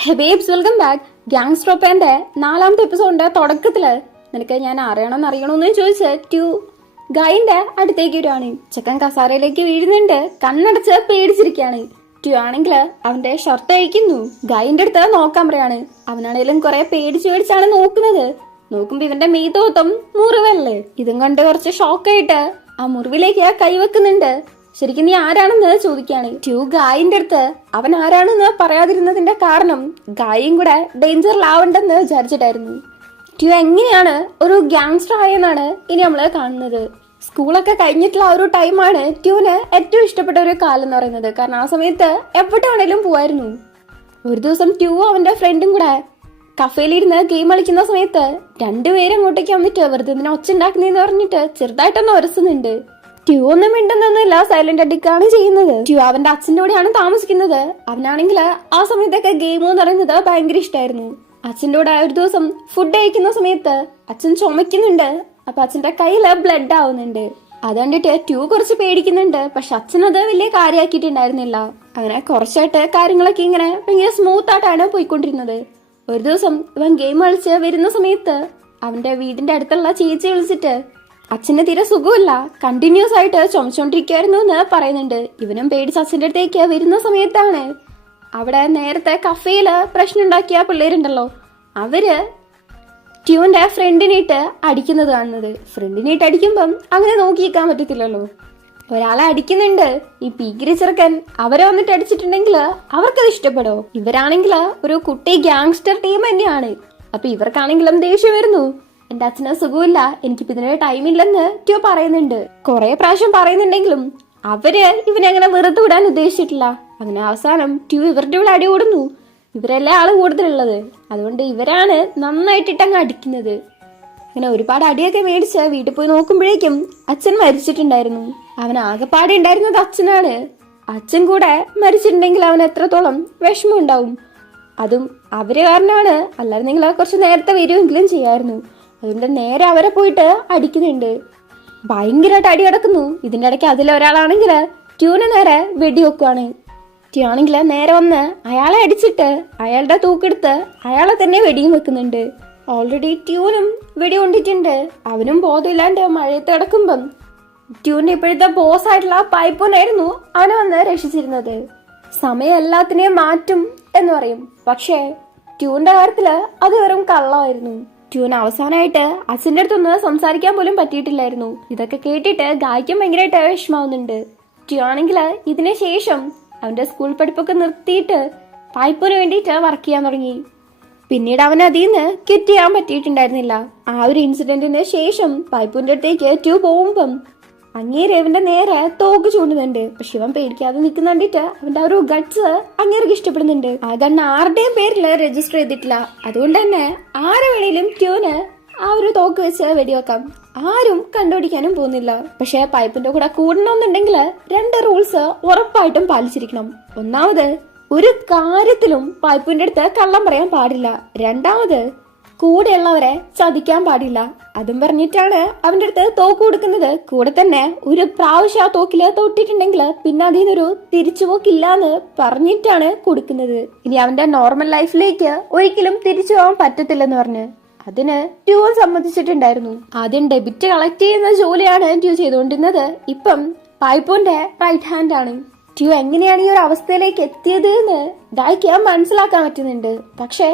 ഹേ babes, welcome back. Gangster ഓപ്പന്റെ 4ാമത്തെ എപ്പിസോഡിന്റെ തുടക്കത്തില് നിനക്ക് ഞാൻ അറിയണമെന്ന് ചോദിച്ച് ട്യൂ ഗായിന്റെ അടുത്തേക്ക് വരുവാണ്. ചെക്കൻ കസാരയിലേക്ക് വീഴുന്നുണ്ട്, കണ്ണടച്ച് പേടിച്ചിരിക്കുകയാണ്. ട്യൂ ആണെങ്കിൽ അവന്റെ ഷർട്ട് അഴിക്കുന്നു. ഗായിന്റെ അടുത്ത് നോക്കാൻ പറയാണ്. അവനാണേലും കുറെ പേടിച്ചാണ് നോക്കുന്നത്. നോക്കുമ്പോ ഇവന്റെ മീതോത്തം മുറിവല്ലേ. ഇതും കണ്ട് കുറച്ച് ഷോക്കായിട്ട് ആ മുറിവിലേക്ക് കൈവെക്കുന്നുണ്ട്. ശരിക്കും നീ ആരാണെന്ന് ചോദിക്കാണ്. ട്യൂ ഗായിന്റെ അടുത്ത് അവൻ ആരാണെന്ന് പറയാതിരുന്നതിന്റെ കാരണം ഗായും കൂടെ ഡേഞ്ചറിലാവണ്ടെന്ന് വിചാരിച്ചിട്ടായിരുന്നു. ട്യൂ എങ്ങനെയാണ് ഒരു ഗ്യാങ്സ്റ്റർ ആയെന്നാണ് ഇനി നമ്മള് കാണുന്നത്. സ്കൂളൊക്കെ കഴിഞ്ഞിട്ടുള്ള ഒരു ടൈമാണ് ട്യൂന് ഏറ്റവും ഇഷ്ടപ്പെട്ട ഒരു കാലം എന്ന് പറയുന്നത്. കാരണം ആ സമയത്ത് എവിടെയാണേലും പോവായിരുന്നു. ഒരു ദിവസം ട്യൂ അവന്റെ ഫ്രണ്ടും കൂടെ കഫേലിരുന്ന് ഗെയിം കളിക്കുന്ന സമയത്ത് രണ്ടുപേരും അങ്ങോട്ടേക്ക് വന്നിട്ട് വെറുതെ ഇതിനെ ഒച്ച ഉണ്ടാക്കുന്നതെന്ന് പറഞ്ഞിട്ട് ചെറുതായിട്ടൊന്ന് ഒരസുന്നുണ്ട്. ട്യൂ ഒന്നും മിണ്ടുന്നൊന്നുമില്ല, സൈലന്റ് അടിക്കാണ് ചെയ്യുന്നത്. ട്യൂ അവന്റെ അച്ഛൻ്റെ കൂടെയാണ് താമസിക്കുന്നത്. അവനാണെങ്കിൽ ആ സമയത്തൊക്കെ ഗെയിം എന്ന് പറയുന്നത് ഭയങ്കര ഇഷ്ടമായിരുന്നു. അച്ഛൻ്റെ കൂടെ ഒരു ദിവസം ഫുഡ് കഴിക്കുന്ന സമയത്ത് അച്ഛൻ ചുമക്കുന്നുണ്ട്. അപ്പൊ അച്ഛന്റെ കയ്യില് ബ്ലഡ് ആവുന്നുണ്ട്. അത് കണ്ടിട്ട് ട്യൂ കുറച്ച് പേടിക്കുന്നുണ്ട്. പക്ഷെ അച്ഛനത് വലിയ കാര്യമാക്കിയിട്ടുണ്ടായിരുന്നില്ല. അങ്ങനെ കുറച്ചായിട്ട് കാര്യങ്ങളൊക്കെ ഇങ്ങനെ ഭയങ്കര സ്മൂത്ത് ആയിട്ടാണ് പോയിക്കൊണ്ടിരുന്നത്. ഒരു ദിവസം ഇവൻ ഗെയിം കളിച്ച് വരുന്ന സമയത്ത് അവന്റെ വീടിന്റെ അടുത്തുള്ള ചേച്ചി വിളിച്ചിട്ട് അച്ഛന് തീരെ സുഖമില്ല, കണ്ടിന്യൂസ് ആയിട്ട് ചുമച്ചോണ്ടിരിക്കുവായിരുന്നു എന്ന് പറയുന്നുണ്ട്. ഇവനും പേടിച്ച് അച്ഛൻ്റെ അടുത്തേക്ക് വരുന്ന സമയത്താണ് അവിടെ നേരത്തെ കഫേയില് പ്രശ്നം ഉണ്ടാക്കിയ പിള്ളേരുണ്ടല്ലോ, അവര് ട്യൂന്റെ ഫ്രണ്ടിനിട്ട് അടിക്കുന്നത് കാണുന്നത്. ഫ്രണ്ടിനിട്ട് അടിക്കുമ്പം അങ്ങനെ നോക്കിയിരിക്കാൻ പറ്റത്തില്ലല്ലോ. ഒരാളെ അടിക്കുന്നുണ്ട്. ഈ പീക്കിരി ചെറുക്കൻ അവരെ വന്നിട്ട് അടിച്ചിട്ടുണ്ടെങ്കിൽ അവർക്കത് ഇഷ്ടപ്പെടോ? ഇവരാണെങ്കിൽ ഒരു കുട്ടി ഗ്യാങ്സ്റ്റർ ടീം തന്നെയാണ്. അപ്പൊ ഇവർക്കാണെങ്കിലും ദേഷ്യം വരുന്നു. എന്റെ അച്ഛന് സുഖമില്ല, എനിക്കിപ്പോ ഇതിനൊരു ടൈമില്ലെന്ന് ട്യൂ പറയുന്നുണ്ട്. കുറെ പ്രാവശ്യം പറയുന്നുണ്ടെങ്കിലും അവര് ഇവനെ അങ്ങനെ വെറുതെ വിടാൻ ഉദ്ദേശിച്ചിട്ടില്ല. അങ്ങനെ അവസാനം ട്യൂ ഇവരുടെ ഇവിടെ അടി കൂടുന്നു. ഇവരല്ലേ ആള് കൂടുതലുള്ളത്, അതുകൊണ്ട് ഇവരാണ് നന്നായിട്ടിട്ടങ്ങ് അടിക്കുന്നത്. അങ്ങനെ ഒരുപാട് അടിയൊക്കെ മേടിച്ച് വീട്ടിൽ പോയി നോക്കുമ്പോഴേക്കും അച്ഛൻ മരിച്ചിട്ടുണ്ടായിരുന്നു. അവൻ ആകെപ്പാടെ ഉണ്ടായിരുന്നത് അച്ഛനാണ്. അച്ഛൻ കൂടെ മരിച്ചിട്ടുണ്ടെങ്കിൽ അവൻ എത്രത്തോളം വിഷമം ഉണ്ടാവും. അതും അവര് കാരണമാണ്. അല്ലാതെ നിങ്ങൾ കുറച്ച് നേരത്തെ വരുമെങ്കിലും ചെയ്യായിരുന്നു. അതുകൊണ്ട് നേരെ അവരെ പോയിട്ട് അടിക്കുന്നുണ്ട്. ഭയങ്കരമായിട്ട് അടി കിടക്കുന്നു. ഇതിന്റെ ഇടയ്ക്ക് അതിലൊരാളാണെങ്കിൽ ട്യൂന് നേരെ വെടി വെക്കുവാണ്. ട്യൂ ആണെങ്കിൽ നേരെ വന്ന് അയാളെ അടിച്ചിട്ട് അയാളുടെ തൂക്കെടുത്ത് അയാളെ തന്നെ വെടിയും വെക്കുന്നുണ്ട്. ഓൾറെഡി ട്യൂനും വെടി കൊണ്ടിട്ടുണ്ട്. അവനും ബോധമില്ലാണ്ട് മഴയത്ത് കിടക്കുമ്പം ട്യൂന്റെ ഇപ്പോഴത്തെ ബോസ് ആയിട്ടുള്ള പൈപ്പോനായിരുന്നു അവനെ വന്ന് രക്ഷിച്ചിരുന്നത്. സമയം എല്ലാത്തിനെയും മാറ്റും എന്ന് പറയും. പക്ഷേ ട്യൂന്റെ കാര്യത്തില് അത് വെറും കള്ളമായിരുന്നു. ട്യൂന് അവസാനമായിട്ട് അച്ഛൻ്റെ അടുത്തൊന്ന് സംസാരിക്കാൻ പോലും പറ്റിയിട്ടില്ലായിരുന്നു. ഇതൊക്കെ കേട്ടിട്ട് ഗായ്ക്കും ഭയങ്കരമായിട്ട് വിഷമാവുന്നുണ്ട്. ട്യൂ ആണെങ്കിൽ ഇതിന് ശേഷം അവന്റെ സ്കൂൾ പഠിപ്പൊക്കെ നിർത്തിയിട്ട് പൈപ്പിന് വേണ്ടിയിട്ട് വർക്ക് ചെയ്യാൻ തുടങ്ങി. പിന്നീട് അവൻ അതിൽ നിന്ന് ക്വിറ്റ് ചെയ്യാൻ പറ്റിയിട്ടുണ്ടായിരുന്നില്ല. ആ ഒരു ഇൻസിഡന്റിന് ശേഷം പൈപ്പിന്റെ അടുത്തേക്ക് ട്യൂ പോകുമ്പം അങ്ങേര് അവന്റെ നേരെ തോക്ക് ചൂണ്ടുന്നുണ്ട്. പക്ഷെ ഇവൻ പേടിക്കാതെ നിൽക്കുന്ന കണ്ടിട്ട് അവന്റെ ആ ഒരു ഗട്ട്സ് അങ്ങേർക്ക് ഇഷ്ടപ്പെടുന്നുണ്ട്. ആ ഗണ്ണ് ആരുടെയും പേരില് രജിസ്റ്റർ ചെയ്തിട്ടില്ല. അതുകൊണ്ട് തന്നെ ആരെ വേണേലും ട്യൂന് ആ ഒരു തോക്ക് വെച്ച് വെടിവെക്കാം. ആരും കണ്ടുപിടിക്കാനും പോകുന്നില്ല. പക്ഷെ പൈപ്പിന്റെ കൂടെ കൂടണമെന്നുണ്ടെങ്കിൽ 2 റൂൾസ് ഉറപ്പായിട്ടും പാലിച്ചിരിക്കണം. ഒന്നാമത്, ഒരു കാര്യത്തിലും പൈപ്പിന്റെ അടുത്ത് കള്ളം പറയാൻ പാടില്ല. രണ്ടാമത്, കൂടെയുള്ളവരെ ചതിക്കാൻ പാടില്ല. അതും പറഞ്ഞിട്ടാണ് അവന്റെ അടുത്ത് തോക്ക് കൊടുക്കുന്നത്. കൂടെ തന്നെ ഒരു പ്രാവശ്യം ആ തോക്കില് തൊട്ടിട്ടുണ്ടെങ്കിൽ പിന്നെ അതിൽ നിന്നൊരു തിരിച്ചുപോക്കില്ലാന്ന് പറഞ്ഞിട്ടാണ് കൊടുക്കുന്നത്. ഇനി അവന്റെ നോർമൽ ലൈഫിലേക്ക് ഒരിക്കലും തിരിച്ചു പോകാൻ പറ്റത്തില്ലെന്ന് പറഞ്ഞ് അതിന് ട്യൂ സമ്മതിച്ചിട്ടുണ്ടായിരുന്നു. ആദ്യം ഡെബിറ്റ് കളക്ട് ചെയ്യുന്ന ജോലിയാണ് ട്യൂ ചെയ്തുകൊണ്ടിരുന്നത്. ഇപ്പം പൈപ്പോന്റെ റൈറ്റ് ഹാൻഡ് ആണ്. ട്യൂ എങ്ങനെയാണ് ഈ ഒരു അവസ്ഥയിലേക്ക് എത്തിയത് എന്ന് ഡായ്ക്ക് മനസ്സിലാക്കാൻ പറ്റുന്നുണ്ട്. പക്ഷെ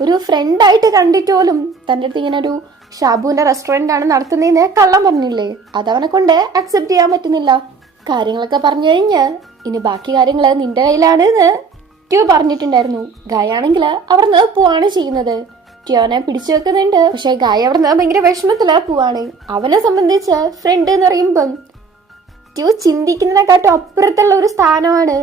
ഒരു ഫ്രണ്ടായിട്ട് കണ്ടിട്ട് പോലും തന്റെ അടുത്ത് ഇങ്ങനെ ഒരു ഷാബുവിന്റെ റെസ്റ്റോറന്റ് ആണ് നടത്തുന്നതെന്ന് കള്ളം പറഞ്ഞില്ലേ, അതവനെ കൊണ്ട് അക്സെപ്റ്റ് ചെയ്യാൻ പറ്റുന്നില്ല. കാര്യങ്ങളൊക്കെ പറഞ്ഞു കഴിഞ്ഞ് ഇനി ബാക്കി കാര്യങ്ങള് നിന്റെ കയ്യിലാണ് എന്ന് ട്യൂ പറഞ്ഞിട്ടുണ്ടായിരുന്നു. ഗായാണെങ്കിൽ അവിടുന്ന് പോവാണ് ചെയ്യുന്നത്. ട്യൂനെ പിടിച്ചു വെക്കുന്നുണ്ട്. പക്ഷെ ഗായ അവിടുന്ന് ഭയങ്കര വിഷമത്തില് പോവാണ്. അവനെ സംബന്ധിച്ച് ഫ്രണ്ട് എന്ന് പറയുമ്പം ട്യൂ ചിന്തിക്കുന്നതിനെക്കാട്ടും അപ്പുറത്തുള്ള ഒരു സ്ഥാനമാണ്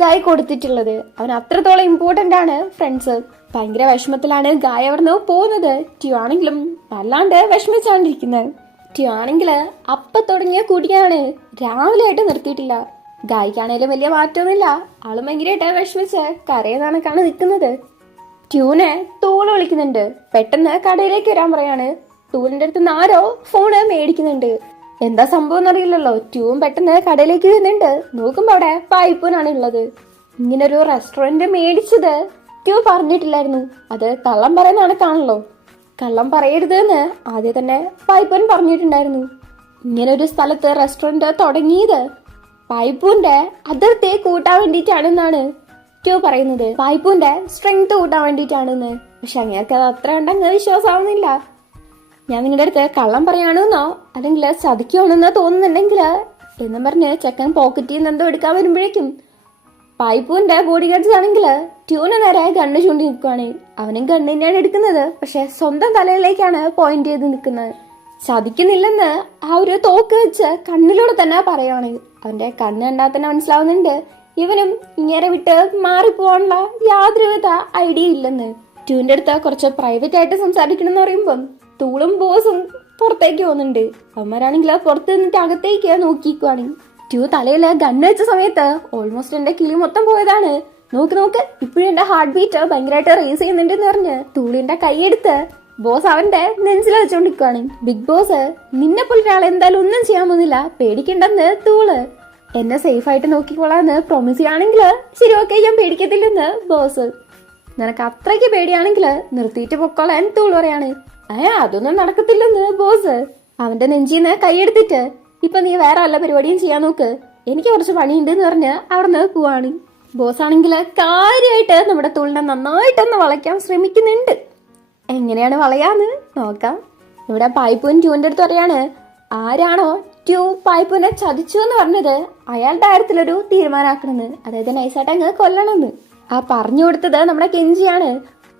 ഗായ് കൊടുത്തിട്ടുള്ളത്. അവൻ അത്രത്തോളം ഇമ്പോർട്ടന്റ് ആണ് ഫ്രണ്ട്സ്. ഭയങ്കര വിഷമത്തിലാണ് ഗായ അവിടുന്ന് പോകുന്നത്. ട്യൂ ആണെങ്കിലും വല്ലാണ്ട് വിഷമിച്ചാണ്ടിരിക്കുന്നത്. ട്യൂ ആണെങ്കിൽ അപ്പ തുടങ്ങിയ കുടിയാണ് രാവിലെ ആയിട്ട് നിർത്തിയിട്ടില്ല. ഗായ്ക്കാണേലും വലിയ മാറ്റമൊന്നുമില്ല. ആള് ഭയങ്കരമായിട്ട് വിഷമിച്ച് കരയുന്നതാണ് നിൽക്കുന്നത്. ട്യൂനെ ടൂള് വിളിക്കുന്നുണ്ട്. പെട്ടെന്ന് കടയിലേക്ക് വരാൻ പറയാണ്. ടൂലിന്റെ അടുത്ത് നിന്ന് ആരോ ഫോണ് മേടിക്കുന്നുണ്ട്. എന്താ സംഭവം എന്നറിയില്ലല്ലോ. ട്യൂവും പെട്ടെന്ന് കടയിലേക്ക് വരുന്നുണ്ട്. നോക്കുമ്പോ അവിടെ പൈപ്പൂനാണ് ഉള്ളത്. ഇങ്ങനൊരു റെസ്റ്റോറന്റ് മേടിച്ചത് ട്യൂ പറഞ്ഞിട്ടില്ലായിരുന്നു. അത് കള്ളം പറയുന്ന കണക്കാണല്ലോ. കള്ളം പറയരുത് എന്ന് ആദ്യം തന്നെ പൈപ്പൻ പറഞ്ഞിട്ടുണ്ടായിരുന്നു. ഇങ്ങനെ ഒരു സ്ഥലത്ത് റെസ്റ്റോറന്റ് തുടങ്ങിയത് പൈപ്പൂന്റെ അതിർത്തി കൂട്ടാൻ വേണ്ടിയിട്ടാണെന്നാണ് ട്യൂ പറയുന്നത്. പൈപ്പൂന്റെ സ്ട്രെങ്ത് കൂട്ടാൻ വേണ്ടിയിട്ടാണെന്ന്. പക്ഷെ അങ്ങേർക്ക് അത് അത്ര ഉണ്ടെന്ന് വിശ്വാസമാവുന്നില്ല. ഞാൻ നിങ്ങളുടെ അടുത്ത് കള്ളം പറയാണെന്നോ അല്ലെങ്കിൽ ചതിക്കുവാണെന്നോ തോന്നുന്നുണ്ടെങ്കിൽ എന്നും പറഞ്ഞ് ചെക്കൻ പോക്കറ്റിൽ നിന്ന് എന്തോ എടുക്കാൻ വരുമ്പോഴേക്കും പൈപ്പൂന്റെ ബോഡി ഗാർഡ്സ് ആണെങ്കിൽ ട്യൂന് നേരെ ഗണ്ണ് ചൂണ്ടി നിൽക്കുവാണ്. അവനും ഗണ്ണ് തന്നെയാണ് എടുക്കുന്നത്. പക്ഷെ സ്വന്തം തലയിലേക്കാണ് പോയിന്റ് ചെയ്ത് നിൽക്കുന്നത്. ചതിക്കുന്നില്ലെന്ന് ആ ഒരു തോക്ക് വെച്ച് കണ്ണിലൂടെ തന്നെ പറയുവാണ്. അവന്റെ കണ്ണ് കണ്ടാൽ തന്നെ മനസ്സിലാവുന്നുണ്ട് ഇവനും ഇങ്ങനെ വിട്ട് മാറിപ്പോവാനുള്ള യാതൊരുവിധ ഐഡിയ ഇല്ലെന്ന്. ട്യൂന്റെ അടുത്ത് കുറച്ച് പ്രൈവറ്റ് ആയിട്ട് സംസാരിക്കണം എന്ന് പറയുമ്പം തൂളും ബോസും പുറത്തേക്ക് പോകുന്നുണ്ട്. അവന്മാരാണെങ്കിൽ പുറത്ത് നിന്നിട്ട് അകത്തേക്ക് നോക്കിക്കുവാണ്. ട്യൂ തലയില് ഗണ്ണ് വെച്ച സമയത്ത് ഓൾമോസ്റ്റ് എന്റെ കിളി മൊത്തം പോയതാണ്. നോക്ക് ഇപ്പോഴും എന്റെ ഹാർട്ട് ബീറ്റ് ഭയങ്കരമായിട്ട് റേസ് ചെയ്യുന്നുണ്ടെന്ന് പറഞ്ഞ് തൂളിന്റെ കൈയെടുത്ത് ബോസ് അവന്റെ നെഞ്ചിൽ വെച്ചോണ്ടിരിക്കുവാണ്. ബിഗ് ബോസ് നിന്നെ പോലെ ഒരാളെ എന്തായാലും ഒന്നും ചെയ്യാൻ പോകുന്നില്ല, പേടിക്കണ്ടെന്ന് തൂള്. എന്നെ സേഫ് ആയിട്ട് നോക്കിക്കോളാന്ന് പ്രോമിസ് ചെയ്യുകയാണെങ്കിൽ ശരി ഓക്കെ ഞാൻ പേടിക്കത്തില്ലെന്ന് ബോസ്. നിനക്ക് അത്രയ്ക്ക് പേടിയാണെങ്കിൽ നിർത്തിയിട്ട് പൊക്കോളാൻ തൂള് പറയാണ്. അതൊന്നും നടക്കത്തില്ലെന്ന് ബോസ്. അവന്റെ നെഞ്ചിന്ന് കൈയെടുത്തിട്ട് ഇപ്പൊ നീ വേറെ വല്ല പരിപാടിയും ചെയ്യാൻ നോക്ക്, എനിക്ക് കുറച്ച് പണിയുണ്ട് എന്ന് പറഞ്ഞ് അവിടെ നിന്ന് പോവാണ്. ബോസ് ആണെങ്കിൽ കാര്യമായിട്ട് നമ്മുടെ തൂളിനെ നന്നായിട്ടൊന്ന് വളയ്ക്കാൻ ശ്രമിക്കുന്നുണ്ട്. എങ്ങനെയാണ് വളയാന്ന് നോക്കാം. ഇവിടെ പൈപ്പൂൻ ട്യൂന്റെ അടുത്ത് പറയാണ് ആരാണോ ട്യൂ പൈപ്പൂനെ ചതിച്ചു എന്ന് പറഞ്ഞത് അയാളുടെ കാര്യത്തിലൊരു തീരുമാനമാക്കണമെന്ന്, അതായത് നൈസായിട്ട് അങ്ങ് കൊല്ലണമെന്ന്. ആ പറഞ്ഞു കൊടുത്തത് നമ്മുടെ കെഞ്ചിയാണ്.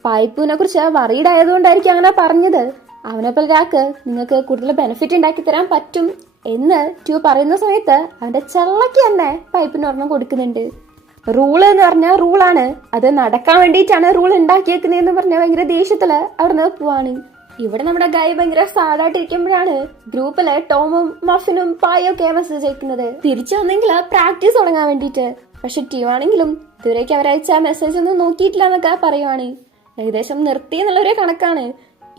പൈപ്പൂനെ കുറിച്ച് വറീഡ് ആയതുകൊണ്ടായിരിക്കും അങ്ങനെ പറഞ്ഞത്. അവനെപ്പോലെ ഒരാൾക്ക് നിങ്ങൾക്ക് കൂടുതൽ ബെനിഫിറ്റ് ഉണ്ടാക്കി തരാൻ പറ്റും എന്ന് ട്യൂ പറയുന്ന സമയത്ത് അവന്റെ ചെള്ളക്ക് തന്നെ പൈപ്പിന് ഒരെണ്ണം കൊടുക്കുന്നുണ്ട്. റൂള് എന്ന് പറഞ്ഞാൽ റൂളാണ്, അത് നടക്കാൻ വേണ്ടിയിട്ടാണ് റൂൾ ഉണ്ടാക്കിയേക്കുന്നതെന്ന് പറഞ്ഞാൽ ഭയങ്കര ദേഷ്യത്തില് അവിടുന്ന് പോവാണ്. ഇവിടെ നമ്മുടെ ഗായ് ഭയങ്കര സാഡായിട്ടിരിക്കുമ്പോഴാണ് ഗ്രൂപ്പില് ടോമും മഫിനും പായും ഒക്കെ മെസ്സേജ് അയക്കുന്നത് തിരിച്ചു വന്നെങ്കിൽ പ്രാക്ടീസ് തുടങ്ങാൻ വേണ്ടിയിട്ട്. പക്ഷെ ട്യൂ ആണെങ്കിലും ഇതുവരേക്ക് അവരയച്ച മെസ്സേജ് ഒന്നും നോക്കിയിട്ടില്ല എന്നൊക്കെ പറയുവാണ്. ഏകദേശം നിർത്തി എന്നുള്ളൊരു കണക്കാണ്.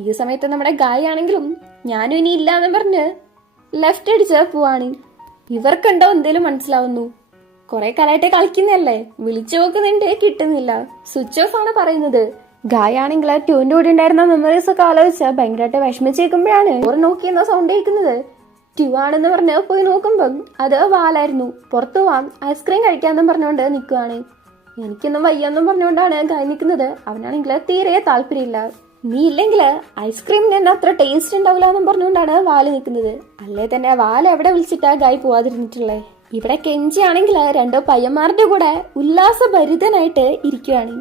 ഈ സമയത്ത് നമ്മുടെ ഗായ് ആണെങ്കിലും ഞാനും ഇനി ഇല്ലാന്ന് പറഞ്ഞ് ലെഫ്റ്റ് അടിച്ച് പോവാണ്. ഇവർക്കുണ്ടോ എന്തേലും മനസ്സിലാവുന്നു. കുറെ കാലമായിട്ട് കളിക്കുന്നല്ലേ, വിളിച്ചു നോക്കുന്നുണ്ട് കിട്ടുന്നില്ല. സ്വിച്ച് ഓഫ് ആണ് പറയുന്നത്. ഗായ് ആണെങ്കിൽ ട്യൂന്റെ കൂടെ ഉണ്ടായിരുന്ന മെമ്മറീസ് ഒക്കെ ആലോചിച്ച് ഭയങ്കരമായിട്ട് വിഷമിച്ചേക്കുമ്പോഴാണ് ഓർ നോക്കിയെന്ന സൗണ്ട് കേൾക്കുന്നത്. ട്യൂ ആണെന്ന് പറഞ്ഞ് പോയി നോക്കുമ്പം അത് വാലായിരുന്നു. പുറത്തു പോവാം ഐസ്ക്രീം കഴിക്കാന്നും പറഞ്ഞുകൊണ്ട് നിൽക്കുവാണ്. എനിക്കൊന്നും വയ്യെന്നും പറഞ്ഞുകൊണ്ടാണ് ഗായ് നിൽക്കുന്നത്. അവനാണെങ്കിൽ തീരെ താല്പര്യമില്ല. നീ ഇല്ലെങ്കിൽ ഐസ്ക്രീമിന് തന്നെ അത്ര ടേസ്റ്റ് ഉണ്ടാവില്ല എന്നും പറഞ്ഞുകൊണ്ടാണ് വാല് നിൽക്കുന്നത്. അല്ലേ തന്നെ വാല് എവിടെ വിളിച്ചിട്ടാ ഗായ് പോവാതിരുന്നിട്ടുള്ളേ. ഇവിടെ കെഞ്ചി ആണെങ്കിൽ രണ്ടോ പയ്യന്മാരുടെ കൂടെ ഉല്ലാസഭരിതനായിട്ട് ഇരിക്കുകയാണ്.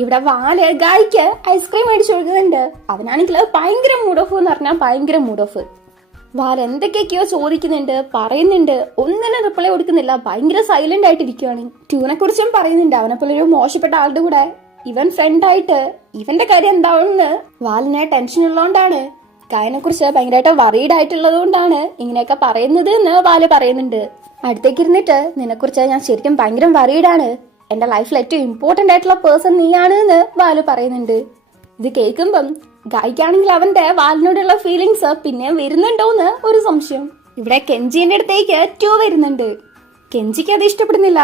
ഇവിടെ വാല് ഗായ്ക്ക് ഐസ്ക്രീം മേടിച്ചു കൊടുക്കുന്നുണ്ട്. അവനാണെങ്കിൽ ഭയങ്കര മൂഡ് ഓഫ് എന്ന് പറഞ്ഞാൽ ഭയങ്കര മൂഡ് ഓഫ്. വാല് എന്തൊക്കെയൊക്കെയോ ചോദിക്കുന്നുണ്ട്, പറയുന്നുണ്ട്, ഒന്നിനും റിപ്ലൈ കൊടുക്കുന്നില്ല. ഭയങ്കര സൈലന്റ് ആയിട്ട് ഇരിക്കുകയാണ്. ട്യൂനെ കുറിച്ചും പറയുന്നുണ്ട് അവനെപ്പോലെ ഒരു മോശപ്പെട്ട ആളുടെ കൂടെ ഇവൻ ഫ്രണ്ടായിട്ട് ഇവന്റെ കാര്യം എന്താവുമെന്ന് വാലിന് ടെൻഷൻ ഉള്ളതുകൊണ്ടാണ്, ഗായനെ കുറിച്ച് ഭയങ്കരമായിട്ട് വറീഡ് ആയിട്ടുള്ളത് കൊണ്ടാണ് ഇങ്ങനെയൊക്കെ പറയുന്നത് എന്ന് വാല് പറയുന്നുണ്ട്. അടുത്തേക്ക് ഇരുന്നിട്ട് നിന്നെക്കുറിച്ച് ഞാൻ ശരിക്കും ഭയങ്കര വറീഡാണ്, എന്റെ ലൈഫിൽ ഏറ്റവും ഇമ്പോർട്ടന്റ് ആയിട്ടുള്ള പേഴ്സൺ നീയാണ് എന്ന് വാല് പറയുന്നുണ്ട്. ഇത് കേൾക്കുമ്പം ഗായ്ക്കാണെങ്കിൽ അവന്റെ വാലിനോടുള്ള ഫീലിങ്സ് പിന്നെ വരുന്നുണ്ടോന്ന് ഒരു സംശയം. ഇവിടെ കെഞ്ചിന്റെ അടുത്തേക്ക് ട്യൂ വരുന്നുണ്ട്. കെഞ്ചിക്ക് അത് ഇഷ്ടപ്പെടുന്നില്ല.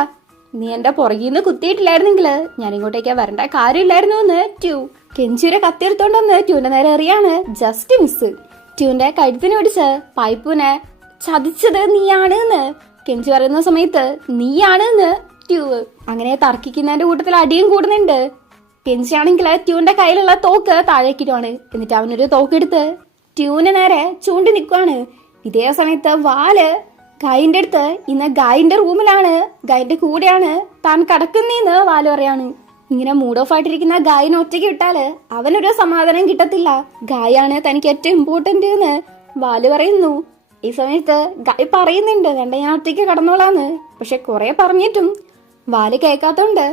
നീ എന്റെ പുറകിൽ നിന്ന് കുത്തിയിട്ടില്ലായിരുന്നെങ്കിൽ ഞാൻ ഇങ്ങോട്ടേക്ക് വരേണ്ട കാര്യമില്ലായിരുന്നു എന്ന് ട്യൂ. കെഞ്ചിയുടെ കത്തിയെടുത്തോണ്ടെന്ന് ട്യൂന്റെ നേരെ എറിയാണ്. Just miss. ട്യൂന്റെ കഴുത്തിന് പിടിച്ച് പൈപ്പൂനെ ചതിച്ചത് നീയാണ് എന്ന് കെഞ്ചി പറയുന്ന സമയത്ത് നീയാണ് എന്ന് ട്യൂ. അങ്ങനെ തർക്കിക്കുന്നതിന്റെ കൂട്ടത്തിൽ അടിയും കൂടുന്നുണ്ട്. കെഞ്ചി ആണെങ്കിൽ ട്യൂന്റെ കയ്യിലുള്ള തോക്ക് താഴേക്കിടുവാണ്. എന്നിട്ട് അവനൊരു തോക്കെടുത്ത് ട്യൂന് നേരെ ചൂണ്ടി നിൽക്കുവാണ്. ഇതേ സമയത്ത് വാല് ഗായിന്റെ അടുത്ത് ഇന്ന് ഗായിന്റെ റൂമിലാണ്, ഗായിന്റെ കൂടെയാണ് താൻ കിടക്കുന്നേന്ന് വാല് പറയാണ്. ഇങ്ങനെ മൂഡ് ഓഫ് ആയിട്ടിരിക്കുന്ന ഗായിനെ ഒറ്റയ്ക്ക് വിട്ടാല് അവനൊരു സമാധാനം കിട്ടത്തില്ല. ഗായാണ് തനിക്ക് ഏറ്റവും ഇമ്പോർട്ടന്റ് എന്ന് വാല് പറയുന്നു. ഈ സമയത്ത് ഗായ് പറയുന്നുണ്ട് വേണ്ട ഞാൻ ഒറ്റയ്ക്ക് കടന്നോളാന്ന്. പക്ഷെ കുറെ പറഞ്ഞിട്ടും വാല് കേൾക്കാത്തോണ്ട്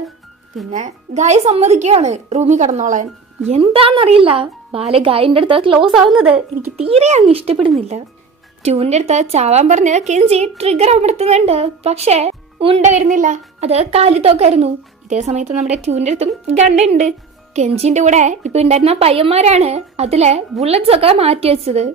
പിന്നെ ഗായ് സമ്മതിക്കുവാണ് റൂമിൽ കടന്നോളാൻ. എന്താന്നറിയില്ല, വാല് ഗായിന്റെ അടുത്ത് ക്ലോസ് ആവുന്നത് എനിക്ക് തീരെ അങ്ങ് ഇഷ്ടപ്പെടുന്നില്ല. ട്യൂന്റെ അടുത്ത് ചാവാൻ പറഞ്ഞ് കെഞ്ചി ട്രിഗർ അമർത്തുന്നുണ്ട്. പക്ഷെ ഉണ്ട വരുന്നില്ല, അത് കാലിത്തോക്കായിരുന്നു. ഇതേ സമയത്ത് നമ്മുടെ ട്യൂന്റെ അടുത്തും ഗണ്ണുണ്ട്. കെഞ്ചിന്റെ കൂടെ ഇപ്പൊ ഉണ്ടായിരുന്ന പയ്യന്മാരാണ് അതിലെ ബുള്ളറ്റ്സ് ഒക്കെ മാറ്റി വെച്ചത്.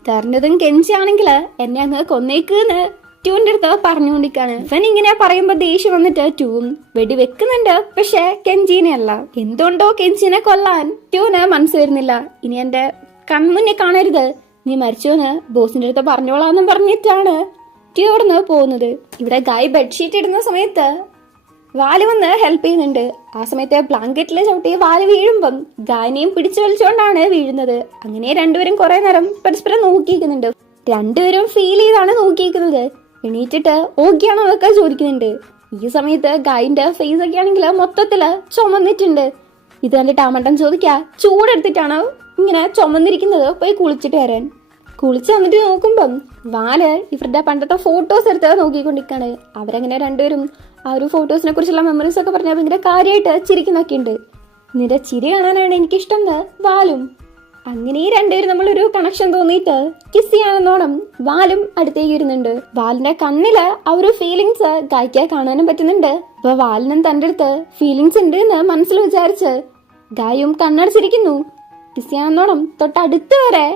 ഇതറിഞ്ഞതും കെഞ്ചി ആണെങ്കിൽ എന്നെ അങ്ങ് കൊന്നേക്കുന്ന് ട്യൂവിന്റെ അടുത്ത് പറഞ്ഞുകൊണ്ടിരിക്കാണ്. ഇവൻ ഇങ്ങനെ പറയുമ്പോ ദേഷ്യം വന്നിട്ട് ട്യൂവും വെടി വെക്കുന്നുണ്ട്. പക്ഷെ കെഞ്ചീനെ അല്ല. എന്തുകൊണ്ടോ കെഞ്ചീനെ കൊല്ലാൻ ട്യൂവിന് മനസ്സ് വരുന്നില്ല. ഇനി എന്റെ കൺമുന്നെ കാണരുത്, നീ മരിച്ചോന്ന് ബോസിന്റെ അടുത്ത് പറഞ്ഞോളാന്നും പറഞ്ഞിട്ടാണ് ട്യൂ ഇവിടുന്ന് പോകുന്നത്. ഇവിടെ ഗായ് ബെഡ്ഷീറ്റ് ഇടുന്ന സമയത്ത് വാല് വന്ന് ഹെൽപ്പ് ചെയ്യുന്നുണ്ട്. ആ സമയത്ത് ബ്ലാങ്കറ്റിലെ ചവിട്ടി വാല് വീഴുമ്പം ഗായനെയും പിടിച്ചു വലിച്ചുകൊണ്ടാണ് വീഴുന്നത്. അങ്ങനെ രണ്ടുപേരും കുറെ നേരം പരസ്പരം നോക്കിയിരിക്കുന്നുണ്ട്. രണ്ടുപേരും ഫീൽ ചെയ്താണ് നോക്കിയിരിക്കുന്നത്. എണീറ്റിട്ട് ഓക്കെയാണോ എന്നൊക്കെ ചോദിക്കുന്നുണ്ട്. ഈ സമയത്ത് ഗായിന്റെ ഫേസ് ഒക്കെ ആണെങ്കിൽ മൊത്തത്തില് ചുമന്നിട്ടുണ്ട്. ഇത് കണ്ടിട്ട് ആമണ്ടൻ ചോദിക്കാ, ചൂടെടുത്തിട്ടാണോ ഇങ്ങനെ ചുമന്നിരിക്കുന്നത്, പോയി കുളിച്ചിട്ട് വരാൻ. കുളിച്ച് വന്നിട്ട് നോക്കുമ്പം വാല് ഇവരുടെ പണ്ടത്തെ ഫോട്ടോസ് എടുത്ത് നോക്കിക്കൊണ്ടിരിക്കാണ്. അവരങ്ങനെ രണ്ടുപേരും ആ ഒരു ഫോട്ടോസിനെ കുറിച്ചുള്ള മെമ്മറീസ് ഒക്കെ പറഞ്ഞാൽ ഭയങ്കര കാര്യമായിട്ട് ചിരിക്കുന്നൊക്കെ ഉണ്ട്. നിന്റെ ചിരി കാണാനാണ് എനിക്കിഷ്ടം എന്ന് വാലും. അങ്ങനെ ഈ രണ്ടുപേരും നമ്മളൊരു കണക്ഷൻ തോന്നിയിട്ട് കിസ് ചെയ്യാനെന്നോണം വാലും അടുത്തേക്ക് വരുന്നുണ്ട്. വാലിന്റെ കണ്ണില് ആ ഒരു ഫീലിങ്സ് ഗായ്ക്ക് കാണാനും പറ്റുന്നുണ്ട്. അപ്പൊ വാലിനും തന്റെ അടുത്ത് ഫീലിങ്സ് ഉണ്ട് എന്ന് മനസ്സിൽ വിചാരിച്ച് ഗായും കണ്ണടച്ചിരിക്കുന്നു. കിസ് ചെയ്യാനെന്നോണം തൊട്ടടുത്ത് വരെ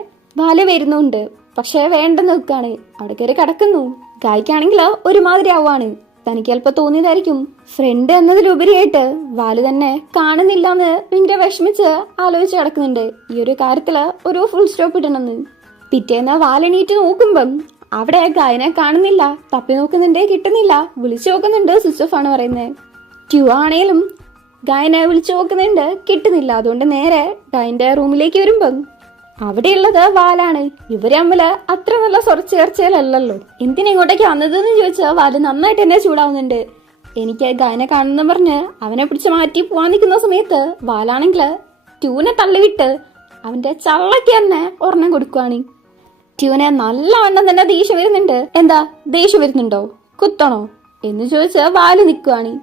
വാല് വരുന്നുണ്ട്. പക്ഷെ വേണ്ടെന്ന് വെക്കാണ്. അവിടെ കയറി കിടക്കുന്നു. ഗായ്ക്കാണെങ്കിൽ ഒരുമാതിരി ആവാണ്. തനിക്ക് ചിലപ്പോൾ തോന്നിയതായിരിക്കും ഫ്രണ്ട് എന്നതിലുപരിയായിട്ട് വാല് തന്നെ കാണുന്നില്ല എന്ന് ഭയങ്കര വിഷമിച്ച് ആലോചിച്ച് കിടക്കുന്നുണ്ട്. ഈ ഒരു കാര്യത്തില് ഒരു ഫുൾ സ്റ്റോപ്പ് ഇടണമെന്ന്. പിറ്റേന്ന് വാലെണീറ്റ് നോക്കുമ്പം അവിടെ ഗായനെ കാണുന്നില്ല. തപ്പി നോക്കുന്നുണ്ട്, കിട്ടുന്നില്ല. വിളിച്ചു നോക്കുന്നുണ്ട്, സ്വിച്ച് ഓഫ് ആണ് പറയുന്നത്. ട്യൂ ആണേലും ഗായനെ വിളിച്ചു നോക്കുന്നുണ്ട്, കിട്ടുന്നില്ല. അതുകൊണ്ട് നേരെ ഗായന്റെ റൂമിലേക്ക് വരുമ്പം അവിടെയുള്ളത് വാലാണ്. ഇവര് തമ്മില് അത്ര നല്ല ചർച്ചയിലല്ലോ. എന്തിനെങ്ങോട്ടേക്ക് വന്നതെന്ന് ചോദിച്ചാൽ വാല് നന്നായിട്ട് എന്നെ ചൂടാവുന്നുണ്ട്. എനിക്ക് ഗായനെ കാണുന്ന പറഞ്ഞ് അവനെ പിടിച്ച് മാറ്റി പോവാൻ നിൽക്കുന്ന സമയത്ത് വാലാണെങ്കില് ട്യൂനെ തള്ളിവിട്ട് അവന്റെ ചള്ളക്ക് തന്നെ ഒരെണ്ണം കൊടുക്കുവാണ്. ട്യൂനെ നല്ലവണ്ണം തന്നെ ദേഷ്യം വരുന്നുണ്ട്. എന്താ ദേഷ്യം വരുന്നുണ്ടോ, കുത്തണോ എന്ന് ചോദിച്ച് വാല് നിൽക്കുവാണ്.